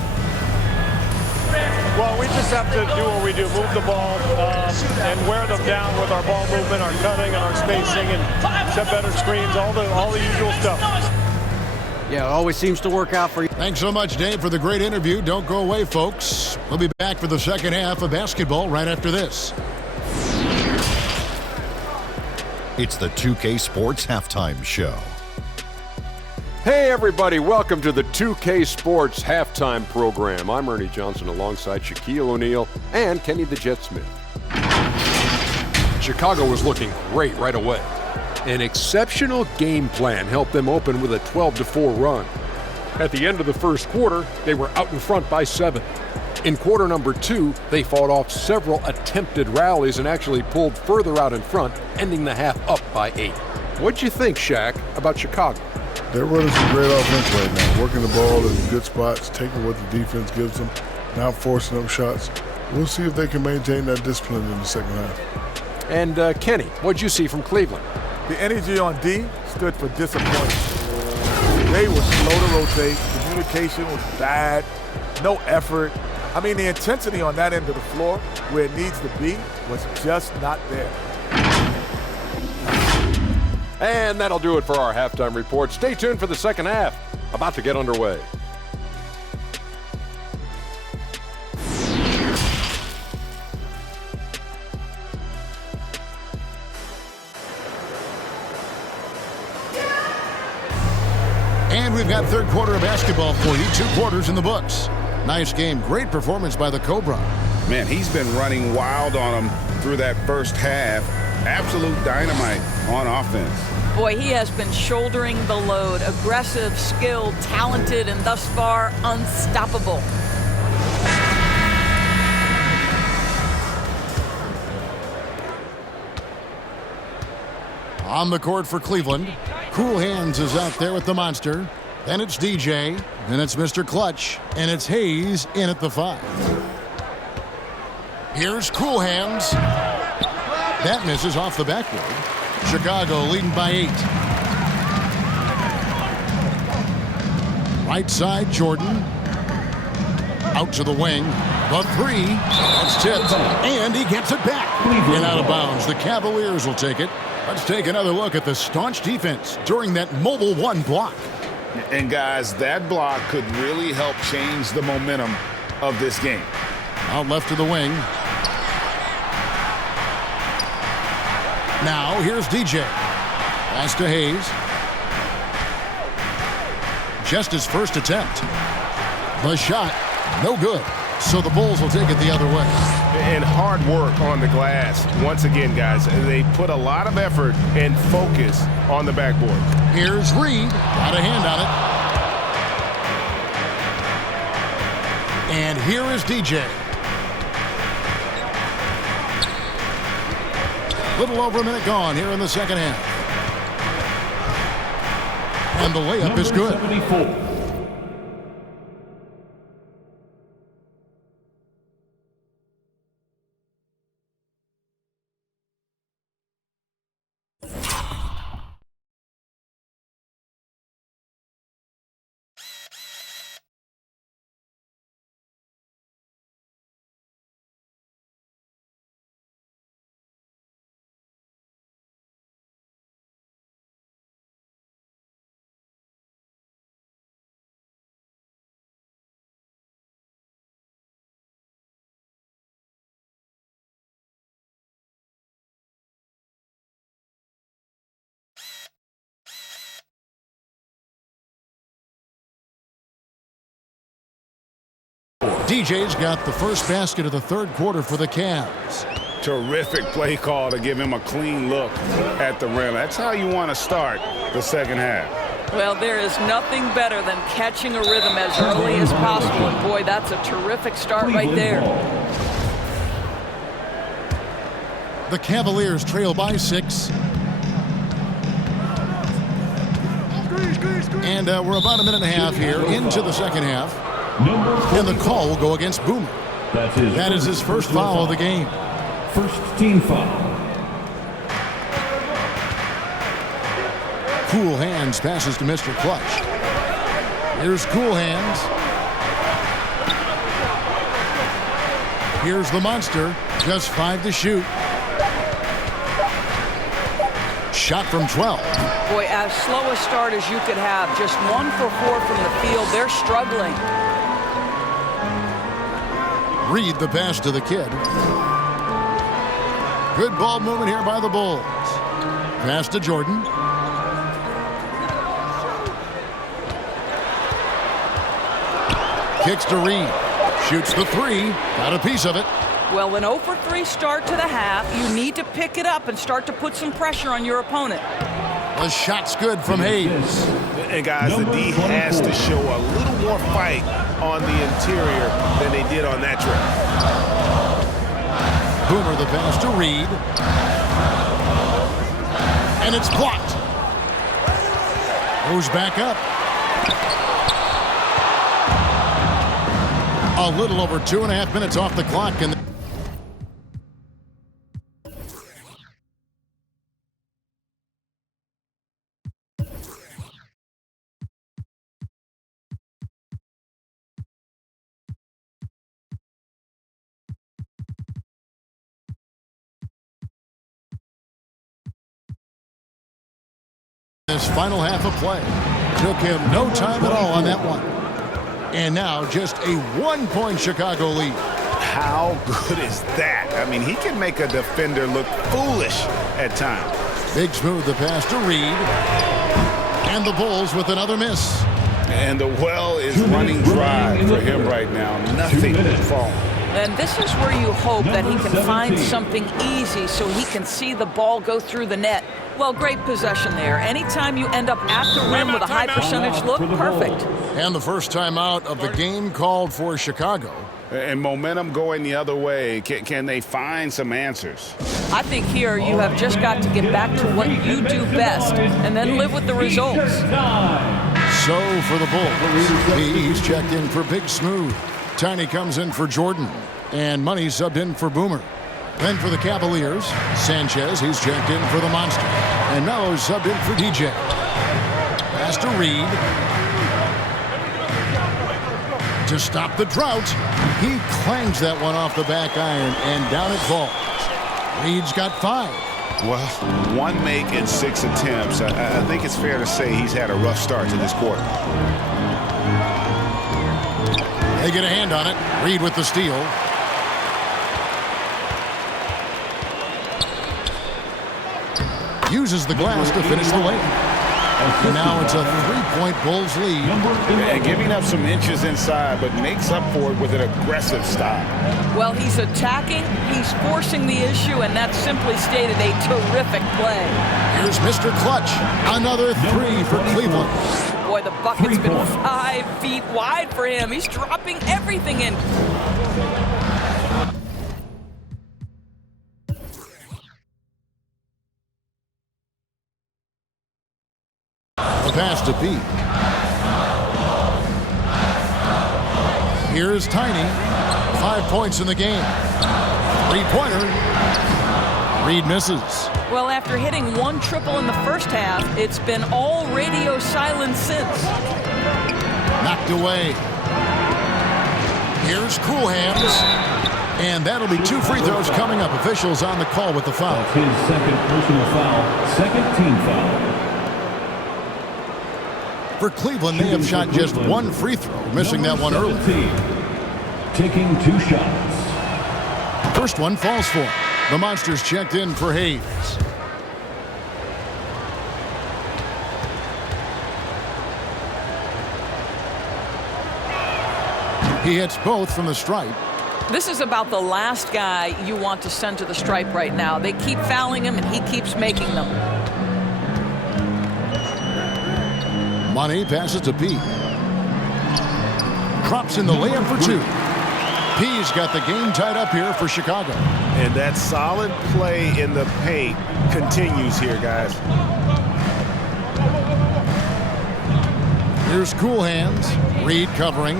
Well, we just have to do what we do, move the ball and wear them down with our ball movement, our cutting, and our spacing, and set better screens, all the usual stuff. Yeah, it always seems to work out for you. Thanks so much, Dave, for the great interview. Don't go away, folks. We'll be back for the second half of basketball right after this. It's the 2K Sports Halftime Show. Hey everybody, welcome to the 2K Sports Halftime Program. I'm Ernie Johnson alongside Shaquille O'Neal and Kenny the Jet Smith. Chicago was looking great right away. An exceptional game plan helped them open with a 12-4 run. At the end of the first quarter, they were out in front by 7. In quarter number 2, they fought off several attempted rallies and actually pulled further out in front, ending the half up by 8. What'd you think, Shaq, about Chicago? They're running some great offense right now, working the ball in good spots, taking what the defense gives them, not forcing up shots. We'll see if they can maintain that discipline in the second half. And Kenny, what'd you see from Cleveland? The energy on D stood for disappointment. They were slow to rotate. Communication was bad. No effort. I mean, the intensity on that end of the floor, where it needs to be, was just not there. And that'll do it for our halftime report. Stay tuned for the second half. About to get underway. And we've got third quarter of basketball for you. 2 quarters in the books. Nice game. Great performance by the Cobra. Man, he's been running wild on them through that first half. Absolute dynamite on offense. Boy, he has been shouldering the load. Aggressive, skilled, talented, and thus far unstoppable. On the court for Cleveland, Cool Hands is out there with the monster. Then it's DJ, then it's Mr. Clutch, and it's Hayes in at the 5. Here's Cool Hands. That misses off the backboard. Chicago leading by 8. Right side, Jordan. Out to the wing. The 3. That's tipped. And he gets it back. And out of bounds. The Cavaliers will take it. Let's take another look at the staunch defense during that mobile 1 block. And guys, that block could really help change the momentum of this game. Out left to the wing. Now, here's DJ. Pass to Hayes. Just his first attempt. The shot, no good. So the Bulls will take it the other way. And hard work on the glass. Once again, guys, they put a lot of effort and focus on the backboard. Here's Reed. Got a hand on it. And here is DJ. Little over a minute gone here in the second half. And the layup is good. 74. DJ's got the first basket of the third quarter for the Cavs. Terrific play call to give him a clean look at the rim. That's how you want to start the second half. Well, there is nothing better than catching a rhythm as early as possible. And boy, that's a terrific start right there. The Cavaliers trail by 6. And we're about a minute and a half here into the second half. And the call will go against Boomer. That is his first foul of the game. First team foul. Cool Hands passes to Mr. Clutch. Here's Cool Hands. Here's the Monster. Just 5 to shoot. Shot from 12. Boy, as slow a start as you could have. Just 1 for 4 from the field. They're struggling. Reed the pass to the kid. Good ball movement here by the Bulls. Pass to Jordan. Kicks to Reed. Shoots the 3. Got a piece of it. Well, an 0 for 3 start to the half. You need to pick it up and start to put some pressure on your opponent. The shot's good from Hayes. And guys, the D has to show a little more fight on the interior than they did on that trip. Boomer the pass to Reed. And it's blocked. Goes back up. A little over 2.5 minutes off the clock. And this final half of play took him no time at all on that one. And now just a 1-point Chicago lead. How good is that? I mean, he can make a defender look foolish at times. Big Smooth the pass to Reed. And the Bulls with another miss. And the well is running dry for him right now. Nothing falling. And this is where you hope that he can find something easy so he can see the ball go through the net. Well, great possession there. Anytime you end up at the rim with a high percentage look, perfect. And the first timeout of the game called for Chicago. And momentum going the other way. Can they find some answers? I think here you have just got to get back to what you do best and then live with the results. So for the Bulls, he's checked in for Big Smooth. Tiny comes in for Jordan. And Money subbed in for Boomer. Then for the Cavaliers, Sanchez, he's checked in for the Monster. And Melo's subbed in for DJ. Pass to Reed. To stop the drought, he clangs that one off the back iron, and down it falls. Reed's got 5. Well, 1 make in 6 attempts. I think it's fair to say he's had a rough start to this quarter. They get a hand on it. Reed with the steal. Uses the glass to finish the layup. And now it's a 3-point Bulls lead. And giving up some inches inside, but makes up for it with an aggressive style. Well, he's attacking, he's forcing the issue, and that's simply stated a terrific play. Here's Mr. Clutch. Another 3 for Cleveland. Boy, the bucket's been 5 feet wide for him. He's dropping everything in. The pass to Pete. Here's Tiny. 5 points in the game. 3-pointer. Reed misses. Well, after hitting 1 triple in the first half, it's been all radio silence since. Knocked away. Here's Cool Hands. And that'll be 2 free throws coming up. Officials on the call with the foul. That's his second personal foul, second team foul. For Cleveland, they have shot just 1 free throw, missing that one early. Taking 2 shots. First one falls for him. The Monsters checked in for Hayes. He hits both from the stripe. This is about the last guy you want to send to the stripe right now. They keep fouling him, and he keeps making them. Money passes to Pete. Drops in the layup for 2. P's got the game tied up here for Chicago. And that solid play in the paint continues here, guys. Here's Cool Hands. Reed covering.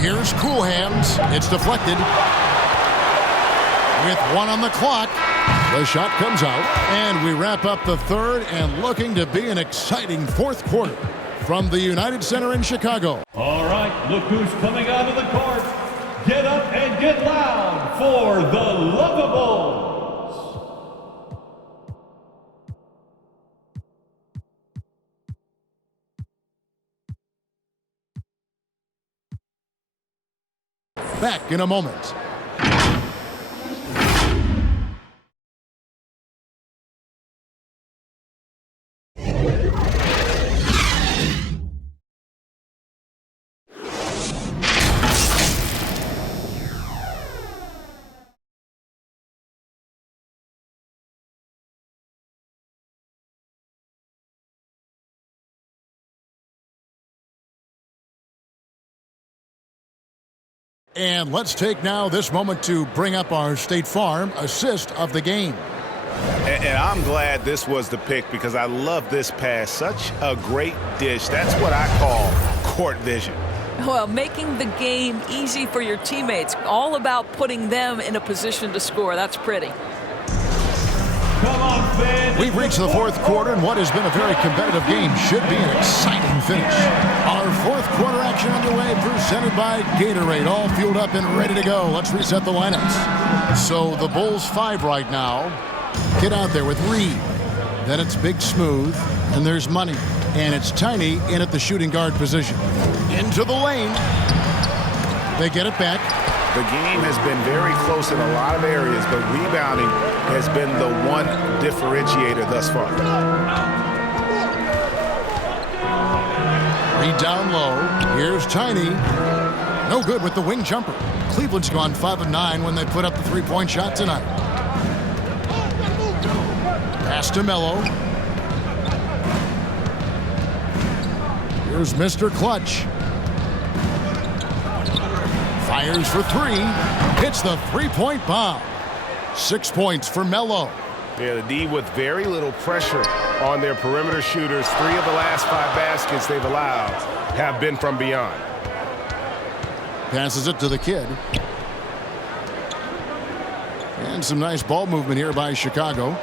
Here's Cool Hands. It's deflected. With 1 on the clock. The shot comes out, and we wrap up the third and looking to be an exciting fourth quarter from the United Center in Chicago. All right, look who's coming out of the court. Get up and get loud for the Lovables. Back in a moment. And let's take now this moment to bring up our State Farm assist of the game. And I'm glad this was the pick because I love this pass. Such a great dish. That's what I call court vision. Well, making the game easy for your teammates. All about putting them in a position to score. That's pretty. Come on, fans. We've reached the fourth quarter, and what has been a very competitive game should be an exciting finish. Our fourth quarter action underway, presented by Gatorade, all fueled up and ready to go. Let's reset the lineups. So the Bulls 5 right now. Get out there with Reed. Then it's Big Smooth, and there's Money. And it's Tiny in at the shooting guard position. Into the lane. They get it back. The game has been very close in a lot of areas, but rebounding has been the one differentiator thus far. Reed down low. Here's Tiny. No good with the wing jumper. Cleveland's gone 5 of 9 when they put up the three-point shot tonight. Pass to Melo. Here's Mr. Clutch. Fires for three. Hits the three-point bomb. 6 points for Melo. Yeah, the D with very little pressure on their perimeter shooters. 3 of the last 5 baskets they've allowed have been from beyond. Passes it to the kid. And some nice ball movement here by Chicago.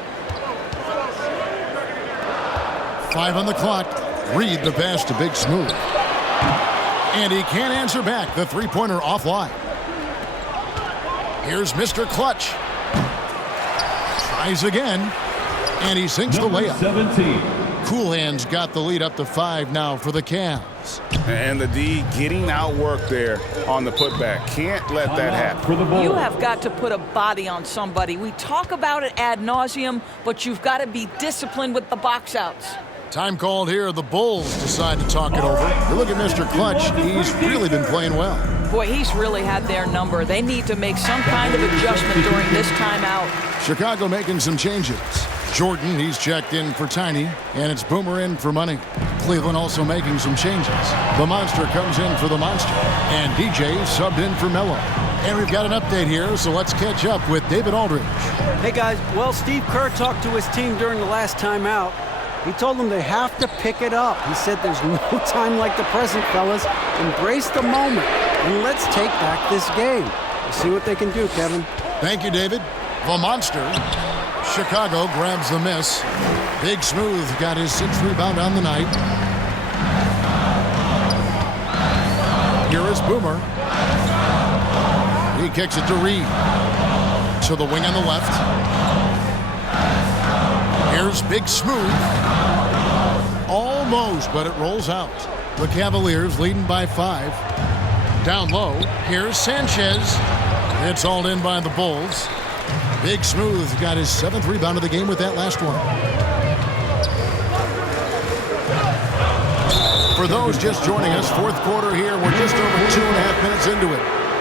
5 on the clock. Reed the pass to Big Smooth. And he can't answer back. The three-pointer offline. Here's Mr. Clutch. Tries again. And he sinks the layup. 17. Cool Hands got the lead up to 5 now for the Cavs. And the D getting outworked there on the putback. Can't let that happen. You have got to put a body on somebody. We talk about it ad nauseum, but you've got to be disciplined with the box outs. Time called here. The Bulls decide to talk it over. You look at Mr. Clutch. He's really been playing well. Boy, he's really had their number. They need to make some kind of adjustment during this timeout. Chicago making some changes. Jordan, he's checked in for Tiny, and it's Boomer in for Money. Cleveland also making some changes. The Monster comes in for the Monster, and DJ subbed in for Melo. And we've got an update here, so let's catch up with David Aldridge. Hey, guys. Well, Steve Kerr talked to his team during the last timeout. He told them they have to pick it up. He said there's no time like the present, fellas. Embrace the moment, and let's take back this game. We'll see what they can do, Kevin. Thank you, David. The Monster. Chicago grabs the miss. Big Smooth got his 6th rebound on the night. Here is Boomer. He kicks it to Reed. To the wing on the left. Here's Big Smooth. Almost, but it rolls out. The Cavaliers leading by 5. Down low, here's Sanchez. It's hauled in by the Bulls. Big Smooth got his 7th rebound of the game with that last one. For those just joining us, fourth quarter here. We're just over 2.5 minutes into it.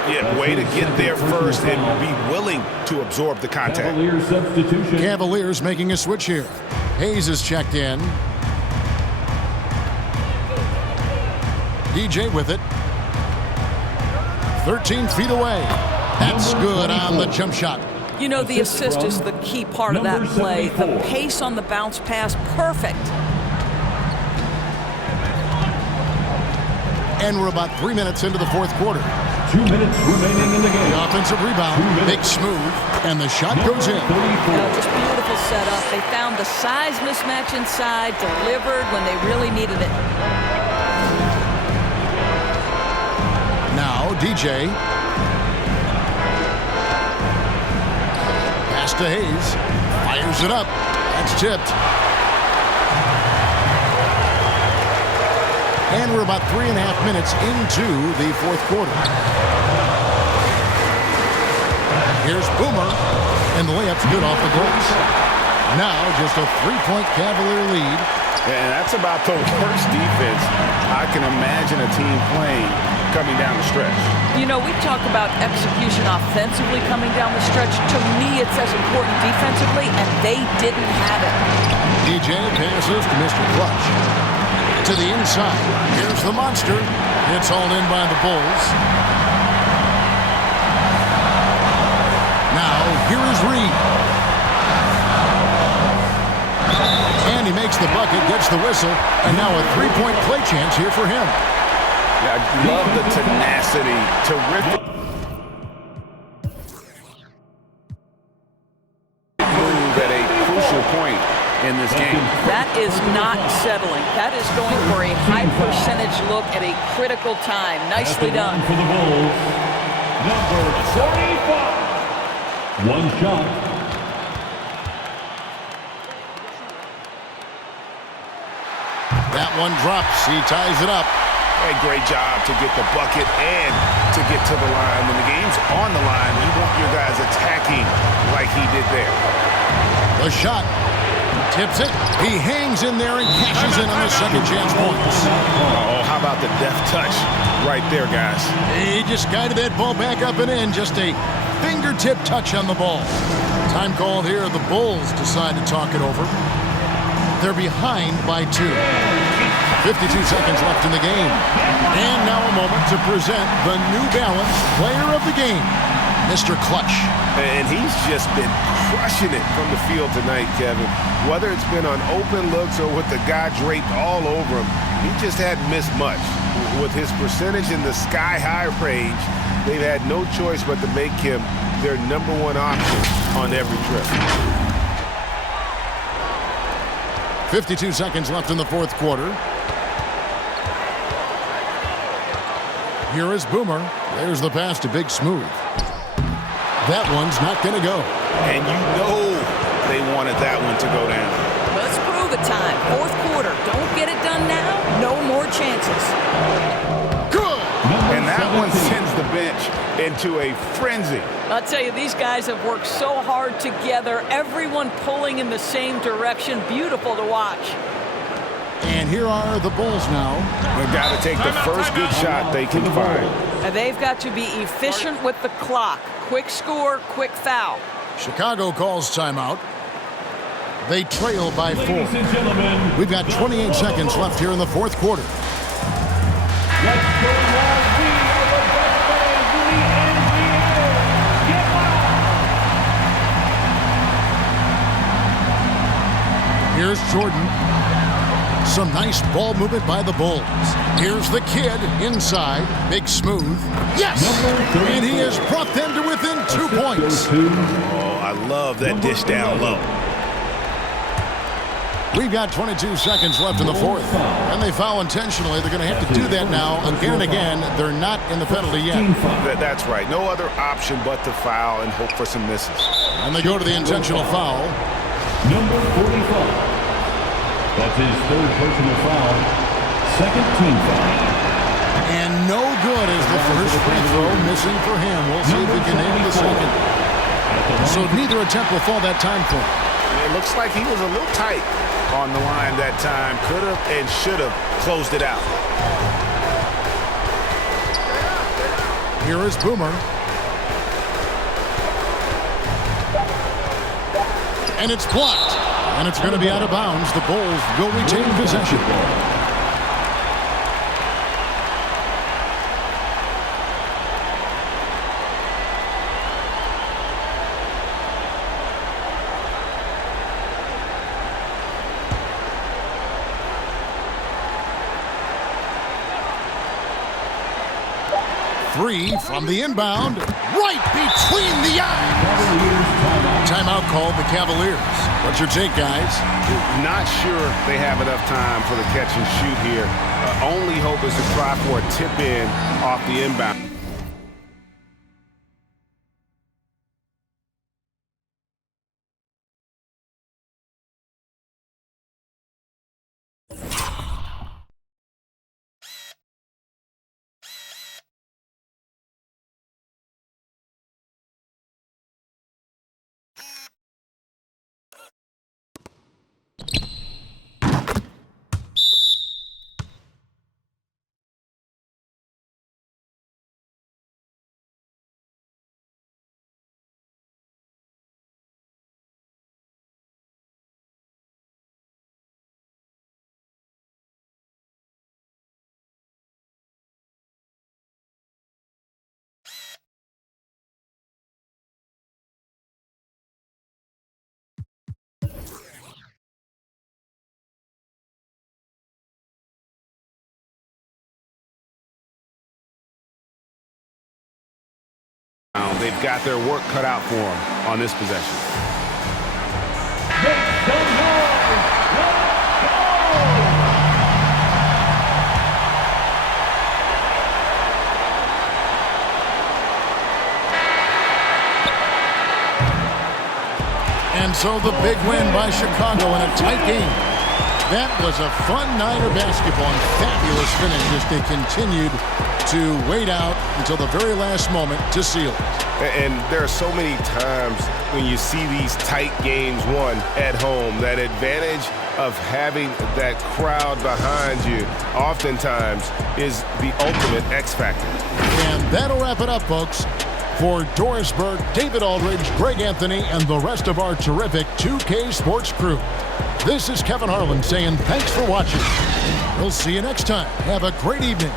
Yeah, way to get there first and be willing to absorb the contact. Cavaliers substitution. Cavaliers making a switch here. Hayes is checked in. DJ with it. 13 feet away. That's good on the jump shot. You know, the assist is the key part of that play. The pace on the bounce pass, perfect. And we're about 3 minutes into the fourth quarter. 2 minutes remaining in the game. The offensive rebound, big smooth, and the shot goes in. Just beautiful setup. They found the size mismatch inside, delivered when they really needed it. Now, DJ. Pass to Hayes. Fires it up. That's tipped. And we're about 3.5 minutes into the fourth quarter. Here's Boomer, and the layup's good off the glass. Now just a 3-point Cavalier lead. And that's about the worst defense I can imagine a team playing coming down the stretch. You know, we talk about execution offensively coming down the stretch. To me, it's as important defensively, and they didn't have it. DJ passes to Mr. Clutch. To the inside. Here's the monster. It's hauled in by the Bulls. Now, here is Reed. And he makes the bucket, gets the whistle, and now a 3-point play chance here for him. Yeah, I love the tenacity to rip move at a crucial point in this game. That is not settling. That is going for a high percentage look at a critical time. Nicely done. For the Bulls, number 45. One shot. That one drops. He ties it up. A great job to get the bucket and to get to the line. When the game's on the line, you want your guys attacking like he did there. The shot. Tips it. He hangs in there and cashes in on the second chance points. Oh, how about the deft touch right there, guys? He just guided that ball back up and in. Just a fingertip touch on the ball. Time called here. The Bulls decide to talk it over. They're behind by 2. 52 seconds left in the game. And now a moment to present the New Balance player of the game, Mr. Clutch. And he's just been crushing it from the field tonight, Kevin. Whether it's been on open looks or with the guy draped all over him, he just hadn't missed much. With his percentage in the sky-high range, they've had no choice but to make him their #1 option on every trip. 52 seconds left in the fourth quarter. Here is Boomer. There's the pass to Big Smooth. That one's not going to go. And you know they wanted that one to go down. Let's prove it time. Fourth quarter. Don't get it done now. No more chances. Good. And that one sends the bench into a frenzy. I'll tell you, these guys have worked so hard together. Everyone pulling in the same direction. Beautiful to watch. And here are the Bulls now. They've got to take the first good shot they can find. And they've got to be efficient with the clock. Quick score, quick foul. Chicago calls timeout. They trail by 4. Ladies and gentlemen, We've got 28 seconds left here in the fourth quarter. let's go while we are the best fans in the NBA. Get loud! Here's Jordan. Some nice ball movement by the Bulls. Here's the kid inside. Big Smooth. Yes! And he has brought them to within 2 points. Oh, I love that dish down low. We've got 22 seconds left in the fourth. And they foul intentionally. They're going to have to do that now again and again. They're not in the penalty yet. That's right. No other option but to foul and hope for some misses. And they go to the intentional foul. Number 45. That's his third personal foul. Second team foul. And no good is the first free throw missing for him. We'll see if he can nail the second. So neither attempt will fall that time point. It looks like he was a little tight on the line that time. Could have and should have closed it out. Here is Boomer. And it's blocked. And it's going to be out of bounds. The Bulls will retain possession. three from the inbound. Right between the eyes. Timeout called the Cavaliers. What's your take, guys? Not sure they have enough time for the catch and shoot here. Only hope is to try for a tip in off the inbound. They've got their work cut out for them on this possession. And so the big win by Chicago in a tight game. That was a fun night of basketball and fabulous finish as they continued to wait out until the very last moment to seal it. And there are so many times when you see these tight games won at home, that advantage of having that crowd behind you oftentimes is the ultimate X factor. And that'll wrap it up, folks. For Doris Burke, David Aldridge, Greg Anthony, and the rest of our terrific 2K Sports crew, this is Kevin Harlan saying thanks for watching. We'll see you next time. Have a great evening.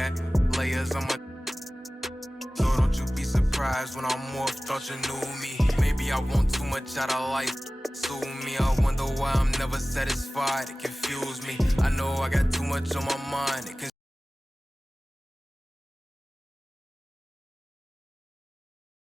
got layers on my. So don't you be surprised when I'm off, thought you knew me. Maybe I want too much out of life. Sue me, I wonder why I'm never satisfied. It confused me. I know I got too much on my mind. It